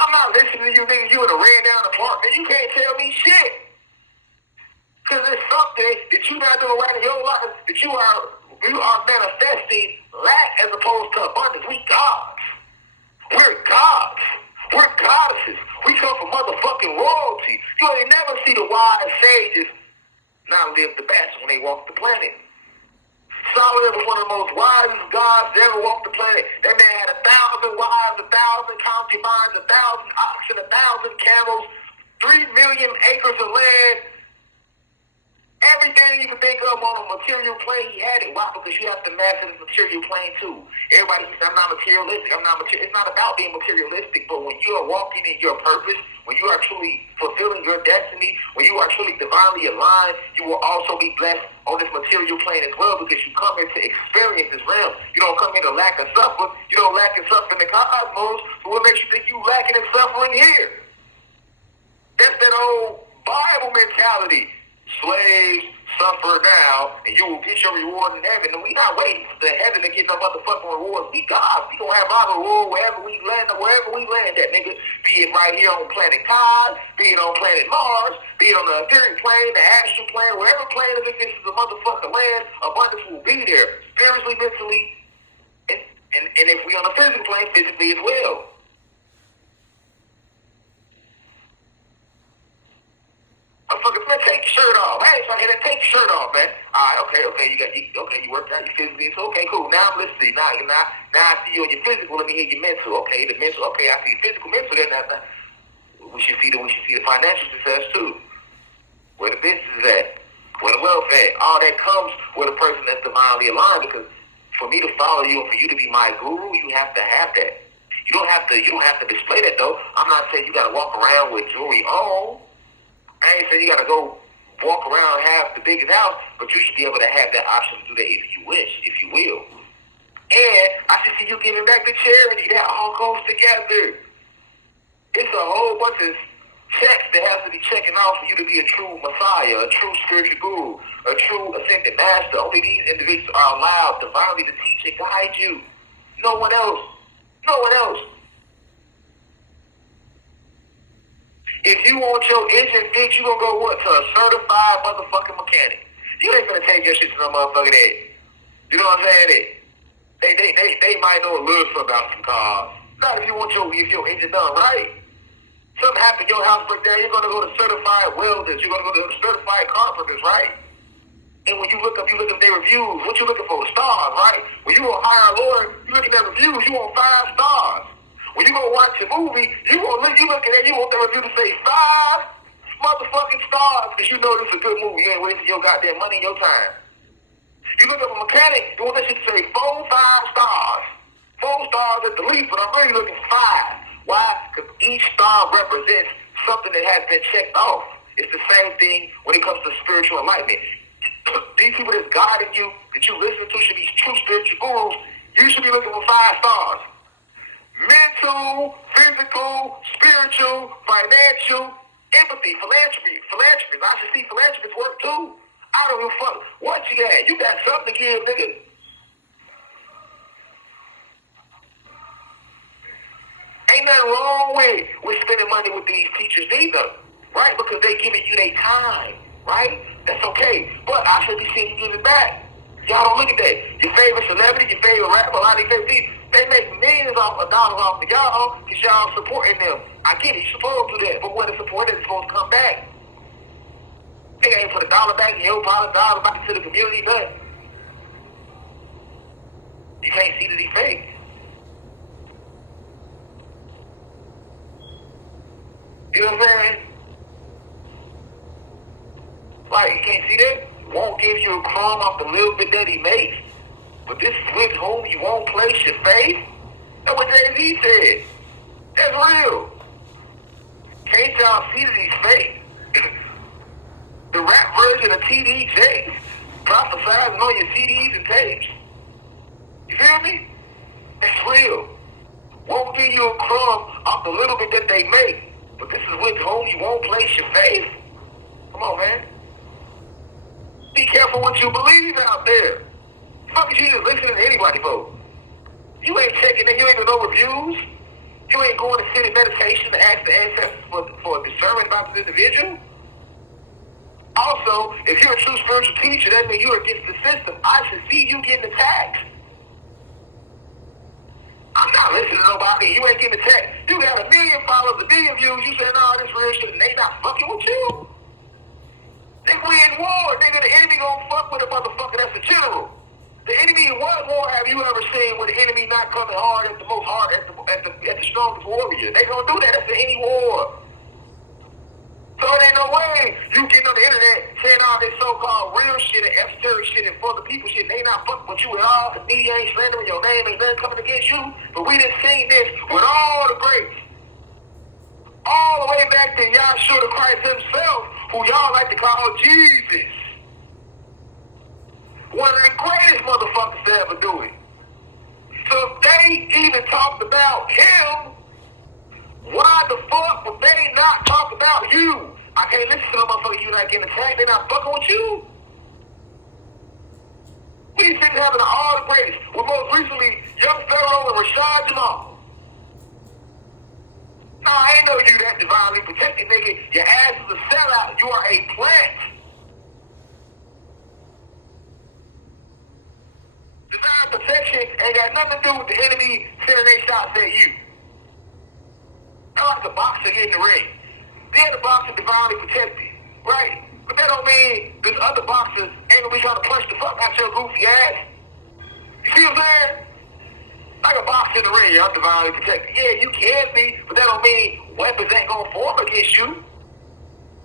I'm not listening to you niggas. You in a ran down apartment. You can't tell me shit. Because there's something that you're not doing right in your life that you are manifesting lack as opposed to abundance. We gods. We're gods. We're goddesses. We come from motherfucking royalty. You ain't never see the wise sages not live the best when they walk the planet. Solomon was one of the most wisest gods that ever walked the planet. That man had 1,000 wives, 1,000 concubines, 1,000 oxen, 1,000 camels, 3 million acres of land. Everything you can think of on a material plane, he had it. Why? Because you have to master the material plane too. Everybody says, I'm not materialistic. It's not about being materialistic, but when you are walking in your purpose, when you are truly fulfilling your destiny, when you are truly divinely aligned, you will also be blessed on this material plane as well, because you come here to experience this realm. You don't come here to lack and suffer. You don't lack and suffer in the cosmos. So what makes you think you lacking and suffering here? That's that old Bible mentality. Slaves suffer now, and you will get your reward in heaven. And we not waiting for the heaven to get no motherfucking rewards. We gods. We gonna have our reward wherever we land, that nigga. Be it right here on planet Kai, be it on planet Mars, be it on the etheric plane, the astral plane, wherever plane of existence the motherfucking land, abundance will be there. Spiritually, mentally, and if we on the physical plane, physically as well. Man, take your shirt off. Hey, take your shirt off, man. All right, okay, you worked out your physically, so okay, cool. Now I'm listening. Now I see you on your physical. Let me hear your mental. Okay, the mental. Okay, I see physical, mental. Then we should see the financial success too. Where the business is at, where the wealth at. All that comes with a person that's divinely aligned. Because for me to follow you and for you to be my guru, you have to have that. You don't have to display that though. I'm not saying you got to walk around with jewelry on. I ain't saying you gotta go walk around and have the biggest house, but you should be able to have that option to do that if you wish, if you will. And I should see you giving back to charity. That all goes together. It's a whole bunch of checks that has to be checking off for you to be a true Messiah, a true spiritual guru, a true ascended master. Only these individuals are allowed divinely to teach and guide you. No one else. No one else. If you want your engine fixed, you gonna go what? To a certified motherfucking mechanic. You ain't gonna take your shit to no motherfucking head. You know what I'm saying? They might know a little something about some cars. Not if you want your engine done right. Something happened, your house break down, you're gonna go to certified welders, you're gonna go to certified carpenters, right? And when you look up their reviews, what you looking for? Stars, right? When you gonna hire a lawyer, you looking at reviews, you want 5 stars. When you go watch a movie, you want the review to say 5 motherfucking stars because you know this is a good movie. You ain't wasting your goddamn money and your time. You look up a mechanic, you want that shit to say 4, 5 stars. 4 stars at the least, but I'm really looking for 5. Why? Because each star represents something that has been checked off. It's the same thing when it comes to spiritual enlightenment. These people that's guiding you, that you listen to, should be true spiritual gurus. You should be looking for 5 stars. Mental, physical, spiritual, financial, empathy, philanthropy. I should see philanthropists work too. I don't give a fuck what you got. You got something to give, nigga. Ain't nothing wrong with spending money with these teachers either, right? Because they giving you their time, right? That's okay. But I should be seeing you give it back. Y'all don't look at that. Your favorite celebrity, your favorite rapper, a lot of these favorite people, they make millions of dollars off of y'all because y'all supporting them. I get it, you're supposed to do that, but when the support is supposed to come back. They ain't put $1 back in your pocket, $1 back to the community, but you can't see that he fake. You know what I'm saying? Like, you can't see that? Won't give you a crumb off the little bit that he makes, but this is with whom you won't place your faith? That's what Jay-Z said. That's real. Can't y'all see that he's fake? The rap version of TD Jakes prophesizing on your CDs and tapes. You feel me? That's real. Won't give you a crumb off the little bit that they make, but this is with whom you won't place your faith? Come on, man. Be careful what you believe out there. Fuck is you just listening to anybody, folks? You ain't checking it. You ain't doing no reviews. You ain't going to sit in meditation to ask the ancestors for discernment about this individual. Also, if you're a true spiritual teacher, that means you're against the system. I should see you getting attacked. I'm not listening to nobody. You ain't getting attacked. You got 1 million followers, 1 billion views. You say, no, this real shit, and they not fucking with you. They win war, nigga. The enemy gonna fuck with a motherfucker that's a general. The enemy, what war have you ever seen where the enemy not coming hard at the most hard at the strongest warrior? They gonna do that at any war. So it ain't no way you getting on the internet saying all this so-called real shit and esoteric shit and for the people shit. They not fucking with you at all. The media ain't slandering your name, ain't nothing coming against you. But we done seen this with all the greats. All the way back to Yahshua the Christ himself, who y'all like to call Jesus. One of the greatest motherfuckers to ever do it. So if they even talked about him, why the fuck would they not talk about you? I can't listen to no motherfucker you not getting attacked. They not fucking with you. These things happen to all the greatest. Well, most recently, Young Pharaoh and Rashad Jamal. Nah, I ain't know you that divinely protected, nigga. Your ass is a sellout. You are a plant. Divine protection ain't got nothing to do with the enemy sending their shots at you. Not like a boxer getting the ring. They're the boxer divinely protected, right? But that don't mean this other boxers ain't gonna be trying to punch the fuck out your goofy ass. You see what I'm saying? Like a boxer in the ring, I'm divinely protected. Yeah, you can be, but that don't mean weapons ain't gonna form against you.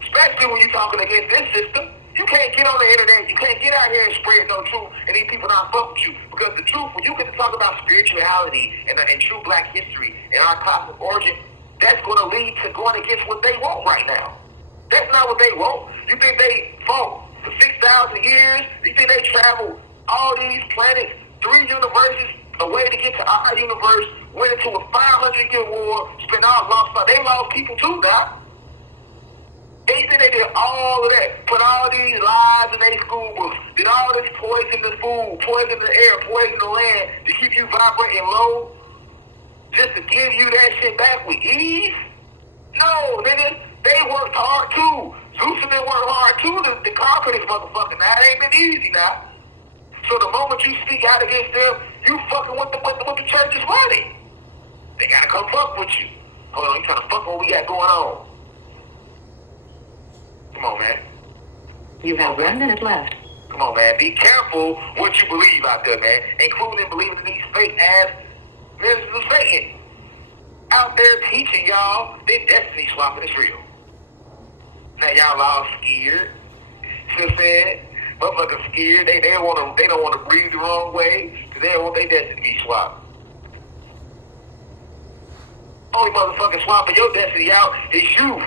Especially when you're talking against this system. You can't get on the internet, you can't get out here and spread no truth, and these people not fuck with you. Because the truth, when you get to talk about spirituality and true black history and our cosmic origin, that's gonna lead to going against what they want right now. That's not what they want. You think they fought for 6,000 years? You think they traveled all these planets, 3 universes, a way to get to our universe, went into a 500-year war, spent all lost, they lost people too now. They think they did all of that, put all these lies in their school books, did all this poison the food, poison the air, poison the land to keep you vibrating low, just to give you that shit back with ease? No, nigga, they worked hard too. Zeus and them worked hard too to conquer this motherfucker. Now, it ain't been easy now. So the moment you speak out against them, you fucking with the church's money. They gotta come fuck with you. Hold on, you trying to fuck what we got going on. Come on, man. You have 1 minute left. Come on, man. Be careful what you believe out there, man. Including believing in these fake ass ministers of Satan. Out there teaching y'all that destiny swapping is real. Now y'all all scared. See what I'm saying? Motherfuckers scared. They don't want to breathe the wrong way because they don't want their destiny to be swapped. Only motherfucking swapping your destiny out is you.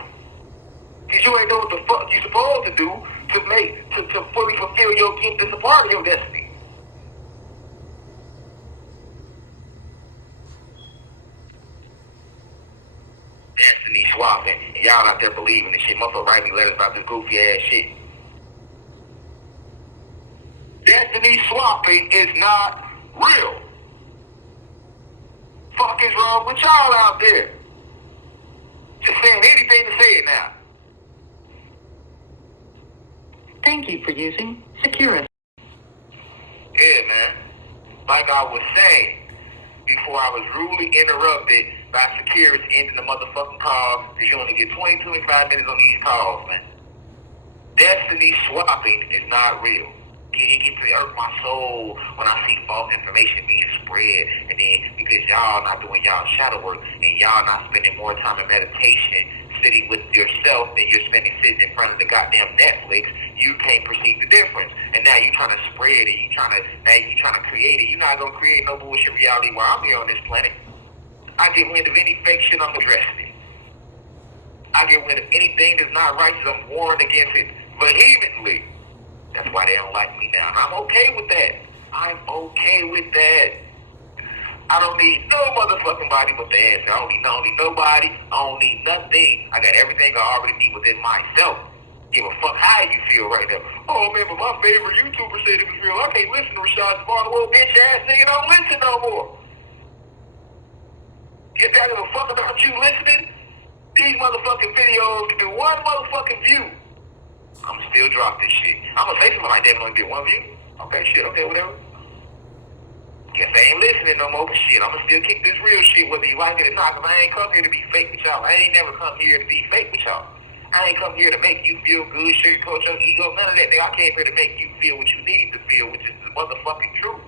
Because you ain't doing what the fuck you supposed to do to fully fulfill your gift as a part of your destiny. Destiny swapping. And y'all out there believing this shit. Motherfucker write me letters about this goofy ass shit. Destiny swapping is not real. Fuck is wrong with y'all out there? Just saying anything to say it now. Thank you for using Securus. Yeah, man. Like I was saying before I was rudely interrupted by Securus ending the motherfucking call because you only get 20, 25 minutes on these calls, man. Destiny swapping is not real. It gets to hurt my soul when I see false information being spread, and then because y'all not doing y'all shadow work and y'all not spending more time in meditation, sitting with yourself than you're spending sitting in front of the goddamn Netflix, you can't perceive the difference. And now you trying to spread it, you trying to create it. You're not gonna create no bullshit reality while I'm here on this planet. I get wind of any fake shit, I'm addressing it. I get wind of anything that's not righteous, I'm warring against it vehemently. That's why they don't like me now. And I'm okay with that. I'm okay with that. I don't need no motherfucking body but the ass. I don't need nobody. I don't need nothing. I got everything I already need within myself. Give a fuck how you feel right now. Oh man, but my favorite YouTuber said it was real. I can't listen to Rashad Jamal. The little bitch ass nigga don't listen no more. Get that give a fuck about you listening? These motherfucking videos can do one motherfucking view. I'm still drop this shit. I'm gonna say something like that and only get one view. Okay, shit, okay, whatever. Guess I ain't listening no more, but shit, I'm gonna still kick this real shit whether you like it or not, because I ain't come here to be fake with y'all. I ain't never come here to be fake with y'all. I ain't come here to make you feel good, sugarcoat your ego, none of that, nigga. I came here to make you feel what you need to feel, which is the motherfucking truth.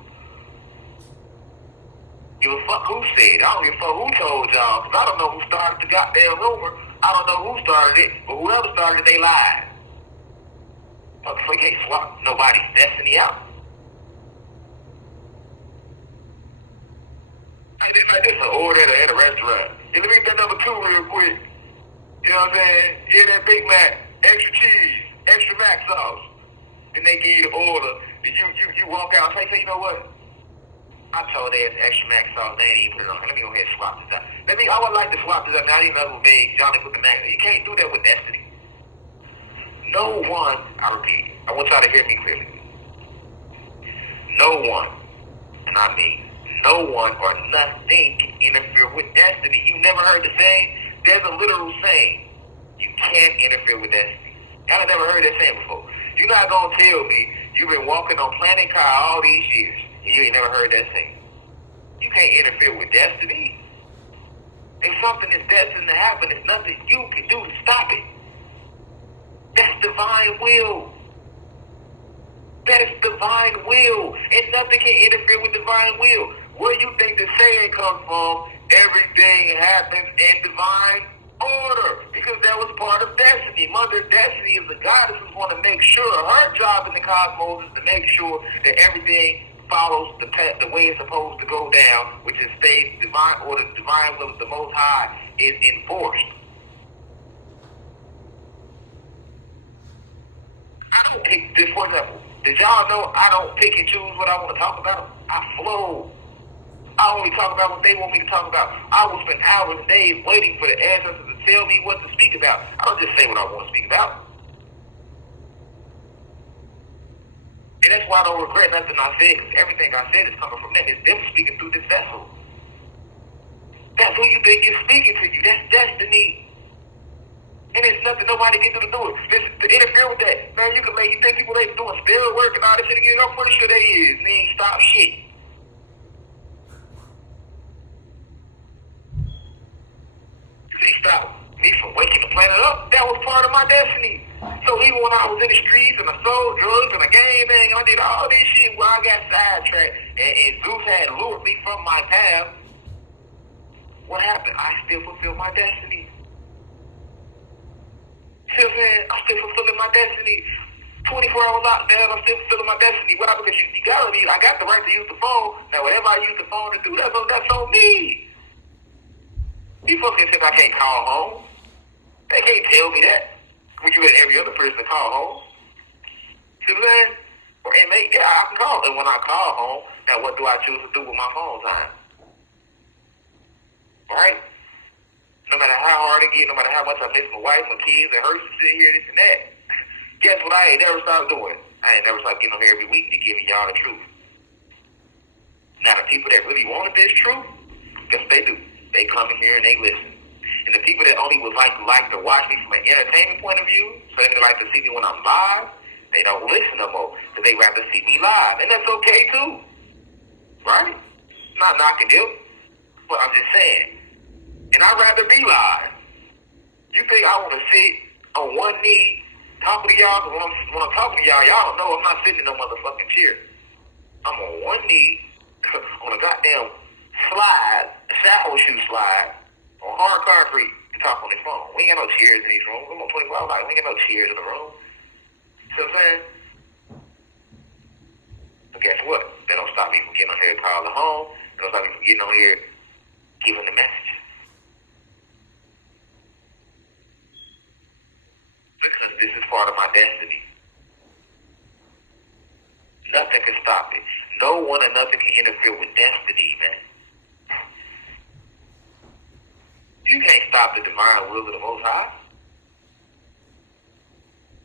Give a fuck who said it. I don't give a fuck who told y'all, because I don't know who started the goddamn rumor. I don't know who started it, but whoever started it, they lied. Motherfucker ain't swap nobody's destiny out. It's an order at a restaurant. Hey, let me get that number 2 real quick. You know what I'm saying? Yeah, that Big Mac, extra cheese, extra mac sauce. Then they give you the order. Then you walk out and say, you know what? I told they had extra mac sauce. They ain't even put it on. Let me go ahead and swap this out. I would like to swap this out. Now I didn't know who made Johnny put the mac. You can't do that with destiny. No one, I repeat, I want y'all to hear me clearly. No one, and I mean no one or nothing can interfere with destiny. You never heard the saying? There's a literal saying. You can't interfere with destiny. Y'all have never heard that saying before. You're not going to tell me you've been walking on planet Kai all these years and you ain't never heard that saying. You can't interfere with destiny. If something is destined to happen, there's nothing you can do to stop it. That's divine will. That is divine will. And nothing can interfere with divine will. Where you think the saying comes from, everything happens in divine order. Because that was part of destiny. Mother Destiny is the goddess who's going to make sure her job in the cosmos is to make sure that everything follows the path, the way it's supposed to go down, which is stays divine order, divine will of the Most High is enforced. Just for example, did y'all know I don't pick and choose what I want to talk about? I flow. I only talk about what they want me to talk about. I will spend hours and days waiting for the ancestors to tell me what to speak about. I don't just say what I want to speak about. And that's why I don't regret nothing I said, because everything I said is coming from them. It's them speaking through this vessel. That's who you think is speaking to you. That's destiny. And there's nothing nobody can do to do it. Listen, to interfere with that. Man, you think people ain't doing spirit work and all this shit again? I'm pretty sure they is. And they ain't stop shit. They stopped me from waking the planet up. That was part of my destiny. So even when I was in the streets and I sold drugs and I game bang and I did all this shit where I got sidetracked and Zeus had lured me from my path, what happened? I still fulfilled my destiny. See what I'm saying? I'm still fulfilling my destiny. 24-hour lockdown, I'm still fulfilling my destiny. Why? Because I got the right to use the phone. Now, whatever I use the phone to do, that's on me. These folks can't say I can't call home. They can't tell me that. When you let every other person call home. See what I'm saying? Or inmate, yeah, I can call. And when I call home, now what do I choose to do with my phone time? Right? No matter how hard it gets, no matter how much I miss my wife, my kids, and her to sit here, this and that. Guess what I ain't never stopped doing? I ain't never stopped getting on here every week to giving y'all the truth. Now the people that really wanted this truth, guess what they do? They come in here and they listen. And the people that only would like to watch me from an entertainment point of view, so they like to see me when I'm live, they don't listen no more. So they rather see me live. And that's okay too. Right? Not knocking them. But I'm just saying. And I'd rather be live. You think I want to sit on one knee talking to y'all, because when I'm talking to y'all, y'all don't know I'm not sitting in no motherfucking chair. I'm on one knee on a goddamn slide, a shower shoe slide, on hard concrete to talk on this phone. We ain't got no chairs in these rooms. I'm on 24 hours, like, we ain't got no chairs in the room. See what I'm saying? But guess what? That don't stop me from getting on here and calling home. That don't stop me from getting on here giving the message. This is part of my destiny. Nothing can stop it. No one and nothing can interfere with destiny, man. You can't stop the divine will of the Most High.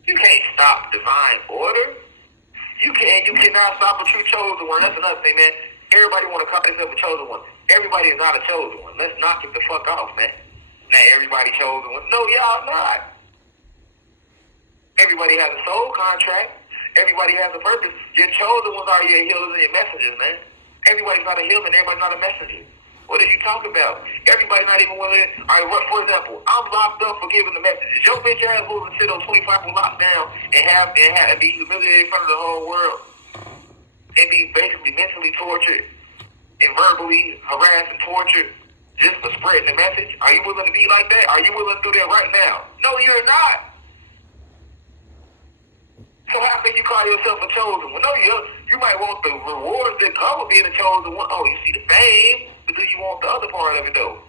You can't stop divine order. You cannot stop a true chosen one. That's another thing, man. Everybody want to call themselves a chosen one. Everybody is not a chosen one. Let's knock it the fuck off, man. Now everybody chosen one. No, y'all not. Everybody has a soul contract. Everybody has a purpose. Your chosen ones are your healers and your messengers, man. Everybody's not a healer and everybody's not a messenger. What are you talking about? Everybody's not even willing. All right, for example, I'm locked up for giving the messages. Your bitch ass will sit on 25 on lockdown and be humiliated in front of the whole world and be basically mentally tortured and verbally harassed and tortured just for spreading the message. Are you willing to be like that? Are you willing to do that right now? No, you're not. So how can you call yourself a chosen one? No, you might want the rewards that come with being a chosen one. Oh, you see the fame, but do you want the other part of it though?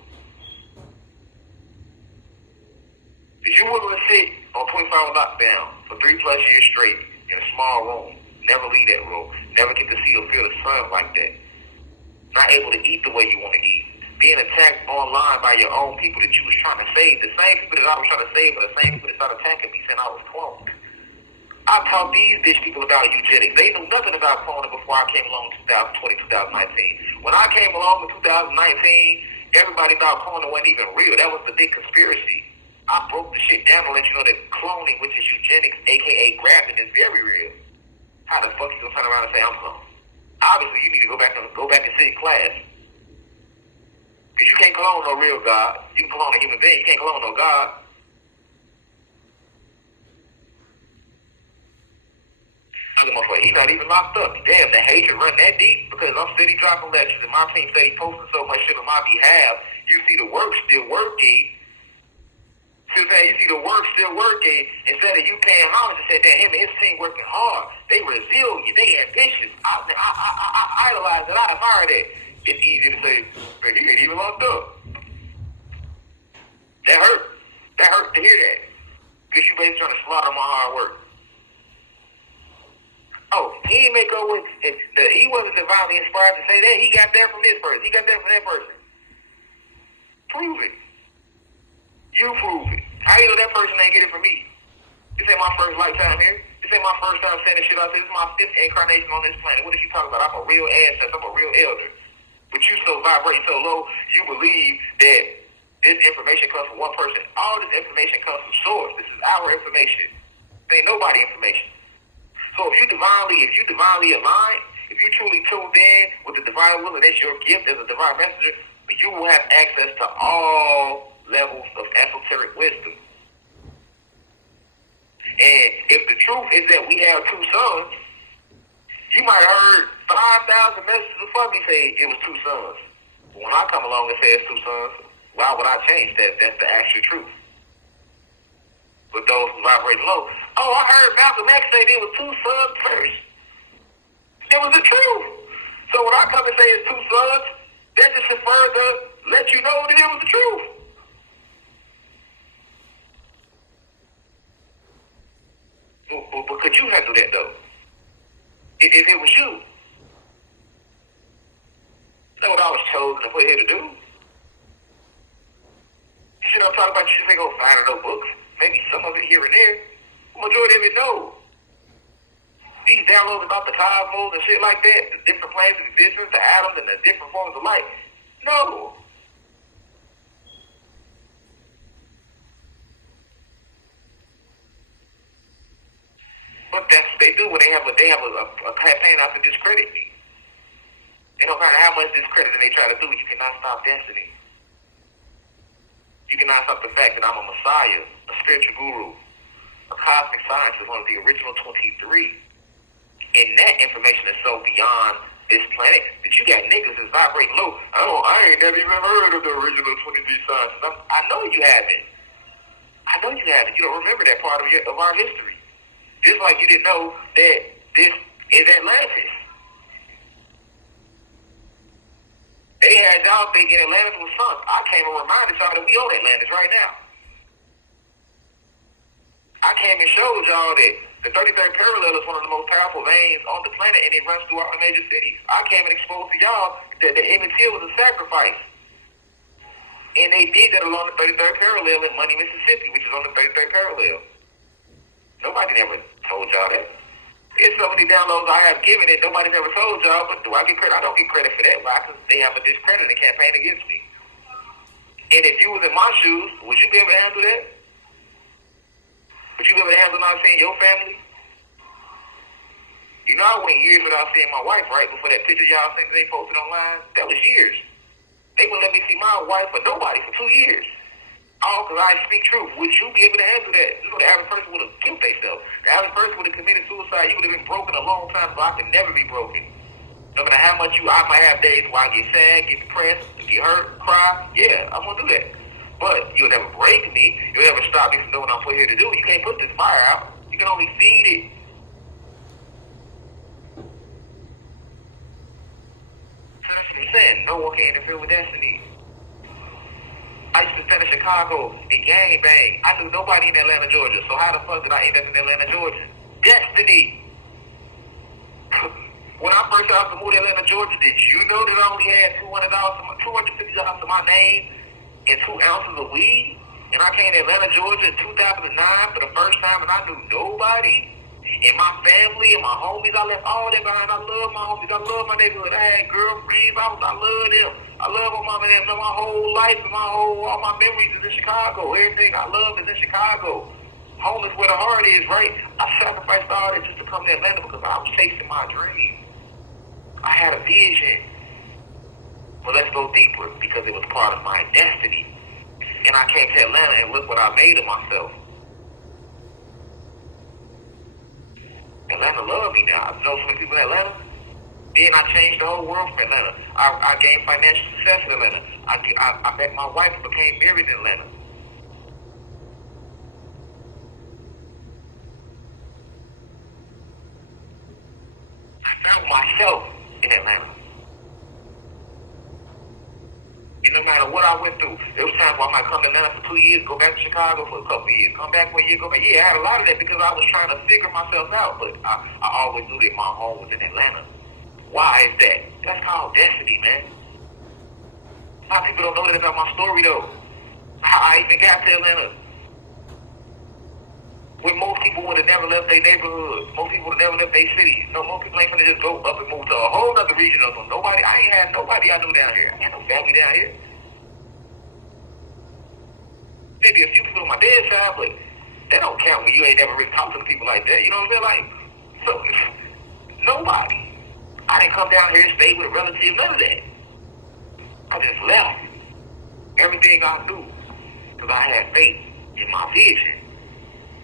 If you willing to sit on 24-hour lockdown for 3+ years straight in a small room, never leave that room, never get to see or feel the sun like that, not able to eat the way you want to eat, being attacked online by your own people that you was trying to save, the same people that I was trying to save are the same people that started attacking me saying I was cloned. I taught these bitch people about eugenics. They knew nothing about cloning before I came along in 2020, 2019. When I came along in 2019, everybody thought cloning wasn't even real. That was the big conspiracy. I broke the shit down to let you know that cloning, which is eugenics, aka grafting, is very real. How the fuck you gonna turn around and say I'm cloned? Obviously, you need to go back and sit in class. Because you can't clone no real God. You can clone a human being. You can't clone no God. He's not even locked up. Damn, the hatred run that deep because I'm steady dropping lectures and my team steady posting so much shit on my behalf. You see the work still working. You see the work still working. Instead of you paying homage and said that him and his team working hard. They resilient. They ambitious. I idolize that. I admire that. It's easy to say, but he ain't even locked up. That hurt. That hurt to hear that. Because you basically trying to slaughter my hard work. Oh, he didn't make up with, he wasn't divinely inspired to say that. He got that from this person. He got that from that person. Prove it. You prove it. How you know that person ain't get it from me? This ain't my first lifetime here. This ain't my first time saying this shit out there. This is my 5th incarnation on this planet. What is you talking about? I'm a real ancestor. I'm a real elder. But you so vibrate so low, you believe that this information comes from one person. All this information comes from source. This is our information. This ain't nobody information. So if you divinely aligned, if you truly tuned in with the divine will and that's your gift as a divine messenger, you will have access to all levels of esoteric wisdom. And if the truth is that we have 2 sons, you might have heard 5,000 messages before me say it was 2 sons. But when I come along and say it's 2 sons, why would I change that? That's the actual truth. But those who vibrate low, oh, I heard Malcolm X say there was 2 sons first. It was the truth. So when I come and say it's 2 sons, that just should further let you know that it was the truth. But could you handle that though? If it was you, that's what I was chosen to put here to do. Shit I'm talking about, you just ain't gonna find no books. Maybe some of it here and there. The majority of it, no. These downloads about the cosmos and shit like that, the different planes of existence, the atoms and the different forms of light. No. But that's what they do when they have a campaign out to discredit me. They don't matter how much discrediting they try to do, you cannot stop destiny. You cannot stop the fact that I'm a messiah, a spiritual guru. cosmic science is one of the original 23. And that information is so beyond this planet that you got niggas that's vibrating low. I ain't never even heard of the original 23 sciences. I know you haven't. I know you haven't. You don't remember that part of our history. Just like you didn't know that this is Atlantis. They had y'all thinking Atlantis was sunk. I came and reminded y'all that we own Atlantis right now. I came and showed y'all that the 33rd parallel is one of the most powerful veins on the planet, and it runs through all the major cities. I came and exposed to y'all that the Emmett Till was a sacrifice. And they did that along the 33rd parallel in Money, Mississippi, which is on the 33rd parallel. Nobody never told y'all that. There's so many downloads I have given it, nobody's ever told y'all, but do I get credit? I don't get credit for that. Why? Because they have a discrediting campaign against me. And if you was in my shoes, would you be able to handle that? Would you be able to handle not seeing your family? You know, I went years without seeing my wife, right? Before that picture y'all seen they posted online, that was years. They wouldn't let me see my wife or nobody for 2 years. All because I speak truth. Would you be able to handle that? You know, the average person would have killed themselves. The average person would have committed suicide. You would have been broken a long time, so I could never be broken. No matter how much I might have days where I get sad, get depressed, get hurt, cry. Yeah, I'm going to do that. But you'll never break me. You'll never stop me from doing what I'm put here to do. You can't put this fire out. You can only feed it. So that's what I'm saying. No one can interfere with destiny. I used to stand in Chicago and gang bang. I knew nobody in Atlanta, Georgia. So how the fuck did I end up in Atlanta, Georgia? Destiny. When I first got to move to Atlanta, Georgia, did you know that I only had $250 to my name and 2 ounces of weed? And I came to Atlanta, Georgia in 2009 for the first time, and I knew nobody. And my family and my homies, I left all that behind. I love my homies. I love my neighborhood. I had girlfriends. I love them. I love my mom and them. My whole life and all my memories is in Chicago. Everything I love is in Chicago. Home is where the heart is, right? I sacrificed all that just to come to Atlanta because I was chasing my dream. I had a vision. But let's go deeper because it was part of my destiny. And I came to Atlanta and look what I made of myself. Atlanta love me now. I know so many people in Atlanta. Then I changed the whole world from Atlanta. I gained financial success in Atlanta. I met my wife and became married in Atlanta. I found myself in Atlanta. And no matter what I went through, there was times where I might come to Atlanta for 2 years, go back to Chicago for a couple of years, come back for a year, go back. Yeah, I had a lot of that because I was trying to figure myself out, but I always knew that my home was in Atlanta. Why is that? That's called destiny, man. A lot of people don't know that about my story, though. How I even got to Atlanta. When most people would have never left their neighborhood. Most people would have never left their city. No, most people ain't gonna just go up and move to a whole other region or something. I ain't had nobody I knew down here. I had no family down here. Maybe a few people on my dad's side, but that don't count when you ain't never really talked to people like that. You know what I'm saying? Like, so, nobody. I didn't come down here and stay with a relative, none of that. I just left everything I knew because I had faith in my vision.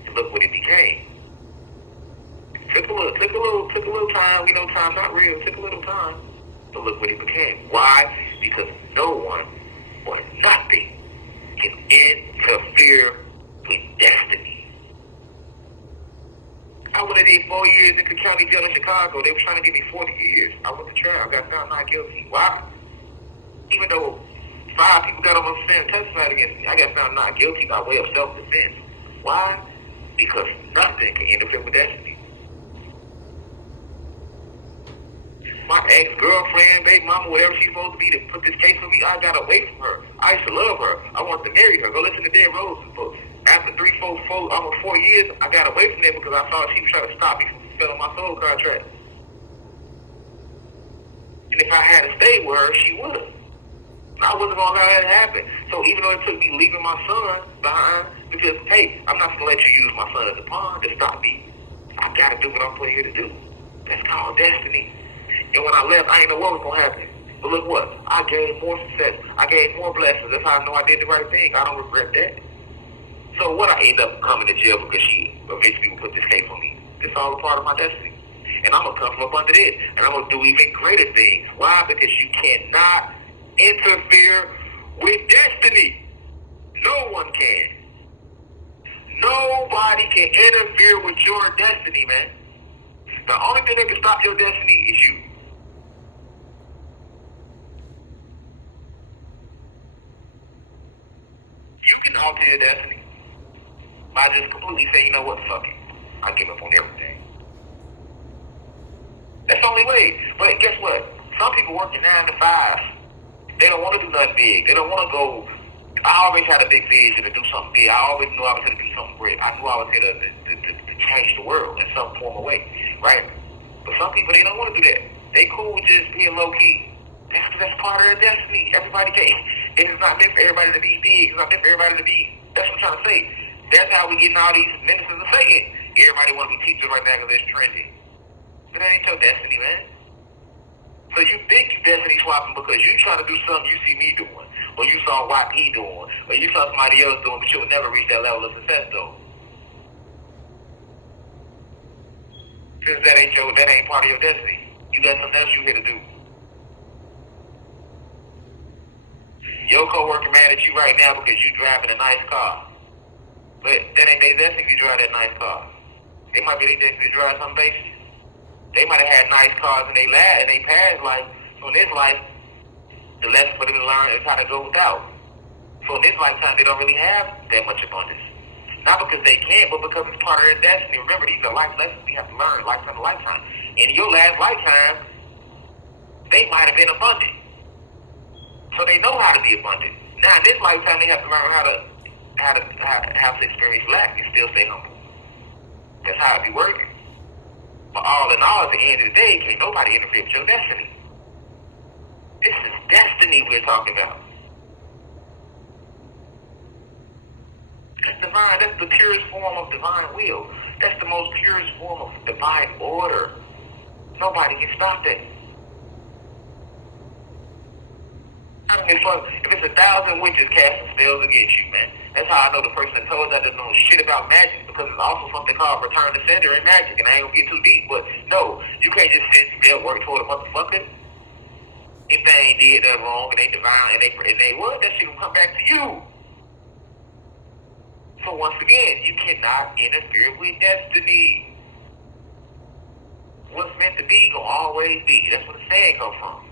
And look what it became. Took a little time. We know time not real. Took a little time, but look what it became. Why? Because no one or nothing can interfere with destiny. I would have did 4 years in the county jail in Chicago. They were trying to give me 40 years. I went to trial. Got found not guilty. Why? Even though 5 people got on the stand testified against me, I got found not guilty by way of self-defense. Why? Because nothing can interfere with destiny. My ex-girlfriend, baby mama, whatever she's supposed to be to put this case on me, I got away from her. I used to love her. I wanted to marry her. Go listen to Dead Roses. But after almost 4 years, I got away from that because I thought she was trying to stop me from fulfilling my soul contract. And if I had to stay with her, she would have. I wasn't going to allow that to happen. So even though it took me leaving my son behind, because, hey, I'm not going to let you use my son as a pawn to stop me. I got to do what I'm put here to do. That's called destiny. And when I left, I didn't know what was going to happen. But look what? I gained more success. I gained more blessings. That's how I know I did the right thing. I don't regret that. So what I end up coming to jail because she eventually will put this case on me. It's all a part of my destiny. And I'm going to come from up under it. And I'm going to do even greater things. Why? Because you cannot interfere with destiny. No one can. Nobody can interfere with your destiny, man. The only thing that can stop your destiny is you. You can alter your destiny by just completely saying, you know what, fuck it. I give up on everything. That's the only way. But guess what? Some people working 9 to 5. They don't want to do nothing big. They don't want to go. I always had a big vision to do something big. I always knew I was going to do something great. I knew I was going to change the world in some form or way, right? But some people, they don't want to do that. They cool with just being low key. That's part of their destiny. Everybody can't. It's not meant for everybody to be big. It's not meant for everybody to be. That's what I'm trying to say. That's how we getting all these ministers to say it. Everybody want to be teachers right now because it's trending. But that ain't your destiny, man. So you think you destiny swapping because you trying to do something you see me doing, or you saw YP doing, or you saw somebody else doing, but you'll never reach that level of success though. Since that ain't part of your destiny. You got something else you here to do. Your coworker mad at you right now because you driving a nice car. But that ain't their destiny to drive that nice car. They might be their destiny to drive something basic. They might have had nice cars in their past life. So in this life, the lesson for them to learn is how to go without. So in this lifetime, they don't really have that much abundance. Not because they can't, but because it's part of their destiny. Remember, these are life lessons we have to learn lifetime to lifetime. And in your last lifetime, they might have been abundant. So they know how to be abundant. Now in this lifetime, they have to learn how to experience lack and still stay humble. That's how it be working. But all in all, at the end of the day, can't nobody interfere with your destiny. This is destiny we're talking about. That's divine. That's the purest form of divine will. That's the most purest form of divine order. Nobody can stop that. If it's 1,000 witches casting spells against you, man, that's how I know the person that told that doesn't know shit about magic, because there's also something called return to sender in magic, and I ain't gonna get too deep, but no, you can't just sit still work toward a motherfucker if they ain't did that wrong and they divine and they what, that shit will come back to you. So once again, you cannot interfere with destiny. What's meant to be gonna always be. That's where the saying comes from.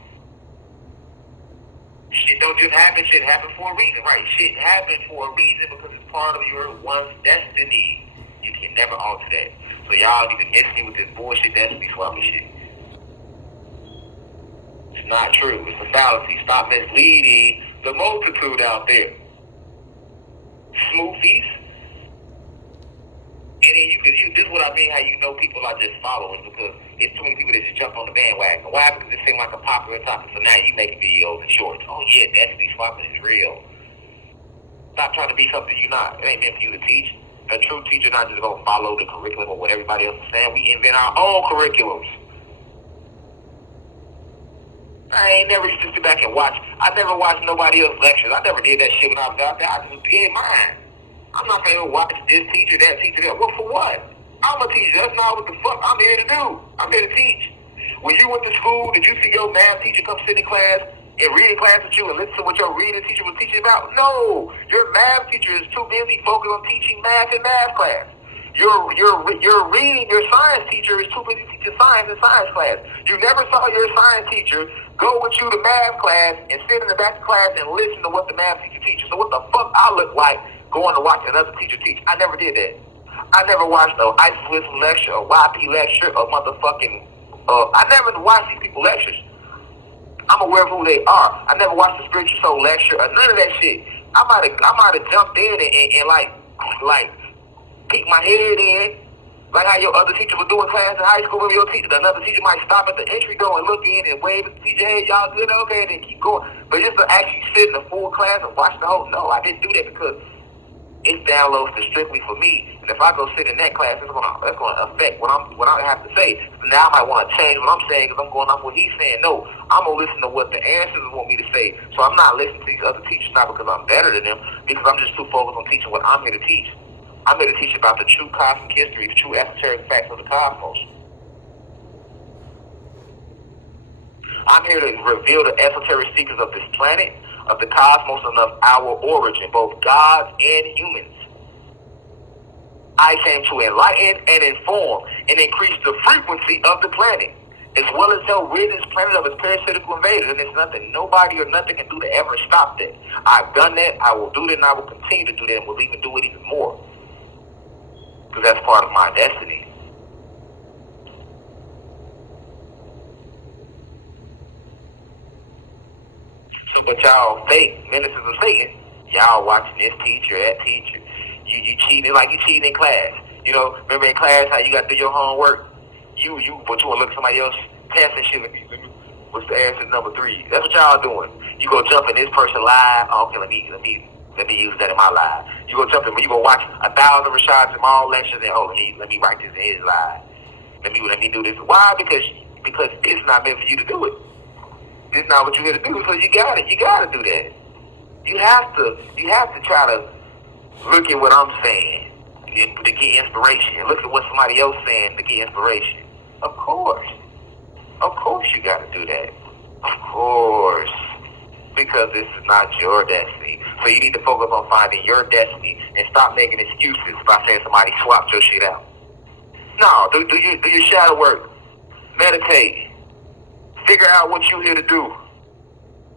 Shit don't just happen, shit happen for a reason, right? Shit happens for a reason because it's part of your one's destiny. You can never alter that. So y'all need to miss me with this bullshit destiny swapping shit. It's not true. It's a fallacy. Stop misleading the multitude out there. Smoothies. And then this is what I mean, how you know people are just following, because it's too many people that just jump on the bandwagon. Why? Because it seems like a popular topic, so now you making videos and shorts. Oh yeah, destiny swapping is real. Stop trying to be something you're not. It ain't meant for you to teach. A true teacher not just gonna follow the curriculum or what everybody else is saying. We invent our own curriculums. I ain't never used to sit back and watch. I never watched nobody else's lectures. I never did that shit when I was out there. I just did mine. I'm not going to watch this teacher, that teacher, that. Well, for what? I'm a teacher. That's not what the fuck I'm here to do. I'm here to teach. When you went to school, did you see your math teacher come sit in class and read in class with you and listen to what your reading teacher was teaching about? No. Your math teacher is too busy focused on teaching math in math class. Your science teacher is too busy teaching science in science class. You never saw your science teacher go with you to math class and sit in the back of class and listen to what the math teacher teaches. So what the fuck I look like going to watch another teacher teach? I never did that. I never watched a Icewism lecture, a YP lecture, a motherfucking. I never watched these people lectures. I'm aware of who they are. I never watched the spiritual soul lecture or none of that shit. I might have jumped in and like peek my head in, like how your other teacher was doing class in high school. Maybe another teacher might stop at the entry door and look in and wave at the teacher, hey, y'all good, okay, and then keep going. But just to actually sit in the full class and watch the whole, no, I didn't do that because it's downloads strictly for me. And if I go sit in that class, that's gonna affect what I have to say. So now I might want to change what I'm saying because I'm going off what he's saying. No, I'm gonna listen to what the answers want me to say. So I'm not listening to these other teachers not because I'm better than them, because I'm just too focused on teaching what I'm here to teach. I'm here to teach you about the true cosmic history, the true esoteric facts of the cosmos. I'm here to reveal the esoteric secrets of this planet, of the cosmos, and of our origin, both gods and humans. I came to enlighten and inform and increase the frequency of the planet, as well as help rid this planet of its parasitical invaders. And there's nothing nobody or nothing can do to ever stop that. I've done that, I will do that, and I will continue to do that, and will even do it even more. Because that's part of my destiny. So, but y'all fake ministers of Satan, y'all watching this teacher, that teacher. You cheating like you cheating in class. You know, remember in class how you got to do your homework? But you want to look at somebody else test and shit. What's the answer number 3? That's what y'all doing. You go jump in this person live. Oh, okay, let me use that in my live. You go jump in, but you go watch 1,000 Rashad Jamal lectures and let me write this in his live. Let me do this. Why? Because it's not meant for you to do it. It's not what you're here to do. So you gotta do that. You have to try to look at what I'm saying to get inspiration. Look at what somebody else saying to get inspiration. Of course you got to do that. Of course. Because this is not your destiny. So you need to focus on finding your destiny and stop making excuses by saying somebody swapped your shit out. No, do your shadow work. Meditate. Figure out what you're here to do.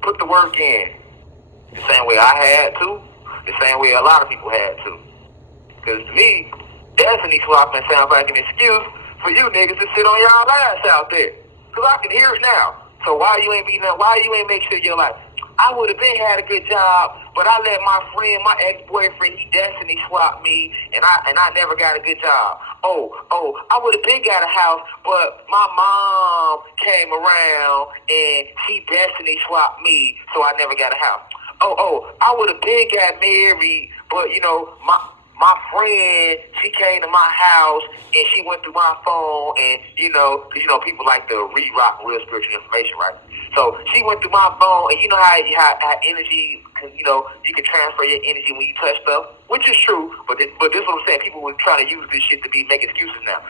Put the work in. The same way I had to. The same way a lot of people had to. Because to me, destiny swapping sounds like an excuse for you niggas to sit on y'all ass out there. Because I can hear it now. So why you ain't make sure you're like, I would have been had a good job, but I let my ex-boyfriend, he destiny swapped me, and I never got a good job. Oh, I would have been got a house, but my mom came around and she destiny swapped me, so I never got a house. Oh, I would have been got married, but my friend, she came to my house and she went through my phone, and cause people like to re-rock real spiritual information, right? So she went through my phone, and you know how energy, you can transfer your energy when you touch stuff, which is true, but this is what I'm saying. People were trying to use this shit to make excuses now.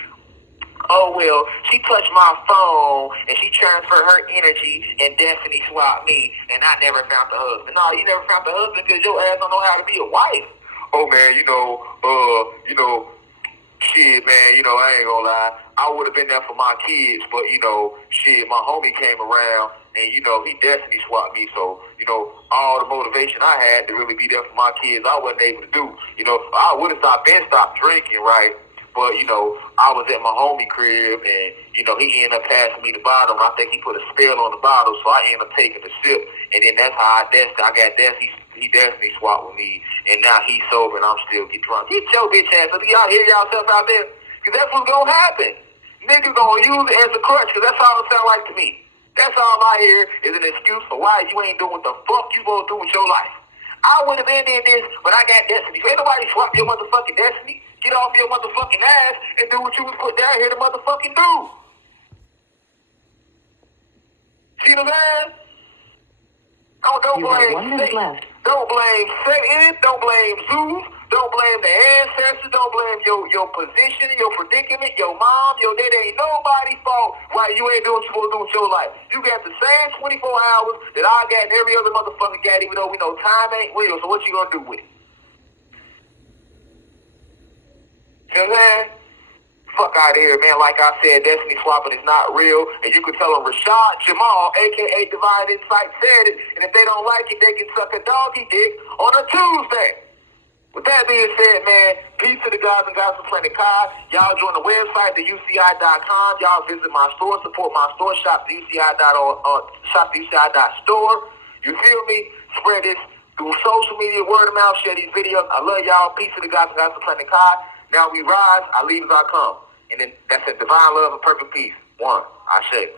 Oh, well, she touched my phone, and she transferred her energy, and destiny swapped me, and I never found the husband. No, you never found the husband because your ass don't know how to be a wife. Oh, man, shit, man, I ain't gonna lie. I would have been there for my kids, but, shit, my homie came around, and, he destiny swapped me. So, all the motivation I had to really be there for my kids, I wasn't able to do. I would have stopped drinking, right? But, I was at my homie crib, and, he ended up passing me the bottle. I think he put a spell on the bottle, so I ended up taking a sip. And then that's how he destiny swapped with me, and now he's sober, and I'm still get drunk. Get your bitch ass up. Y'all hear yourself out there? Because that's what's going to happen. Niggas going to use it as a crutch, because that's all it sounds like to me. That's all I hear is an excuse for why you ain't doing what the fuck you going to do with your life. I would have been in this, but I got destiny. So ain't nobody swap your motherfucking destiny. Get off your motherfucking ass and do what you was put down here to motherfucking do. See what I'm saying? Don't blame Satan. Don't blame Satan. Don't blame Zeus. Don't blame the ancestors. Don't blame your position, your predicament, your mom, your dad. Ain't nobody's fault why you ain't doing what you supposed to do with your life. You got the same 24 hours that I got and every other motherfucker got, even though we know time ain't real. So what you gonna do with it? You know what I'm saying? Fuck out of here, man. Like I said, destiny swapping is not real. And you can tell them Rashad Jamal, a.k.a. Divine Insight, said it. And if they don't like it, they can suck a doggy dick on a Tuesday. With that being said, man, peace to the gods and gods of Planet Kai. Y'all join the website, theuci.com. Y'all visit my store, support my store, shop theuci.store. You feel me? Spread this through social media, word of mouth, share these videos. I love y'all. Peace to the gods and gods of Planet Kai. Now we rise, I leave as I come. And then that's a divine love and perfect peace. One, I say.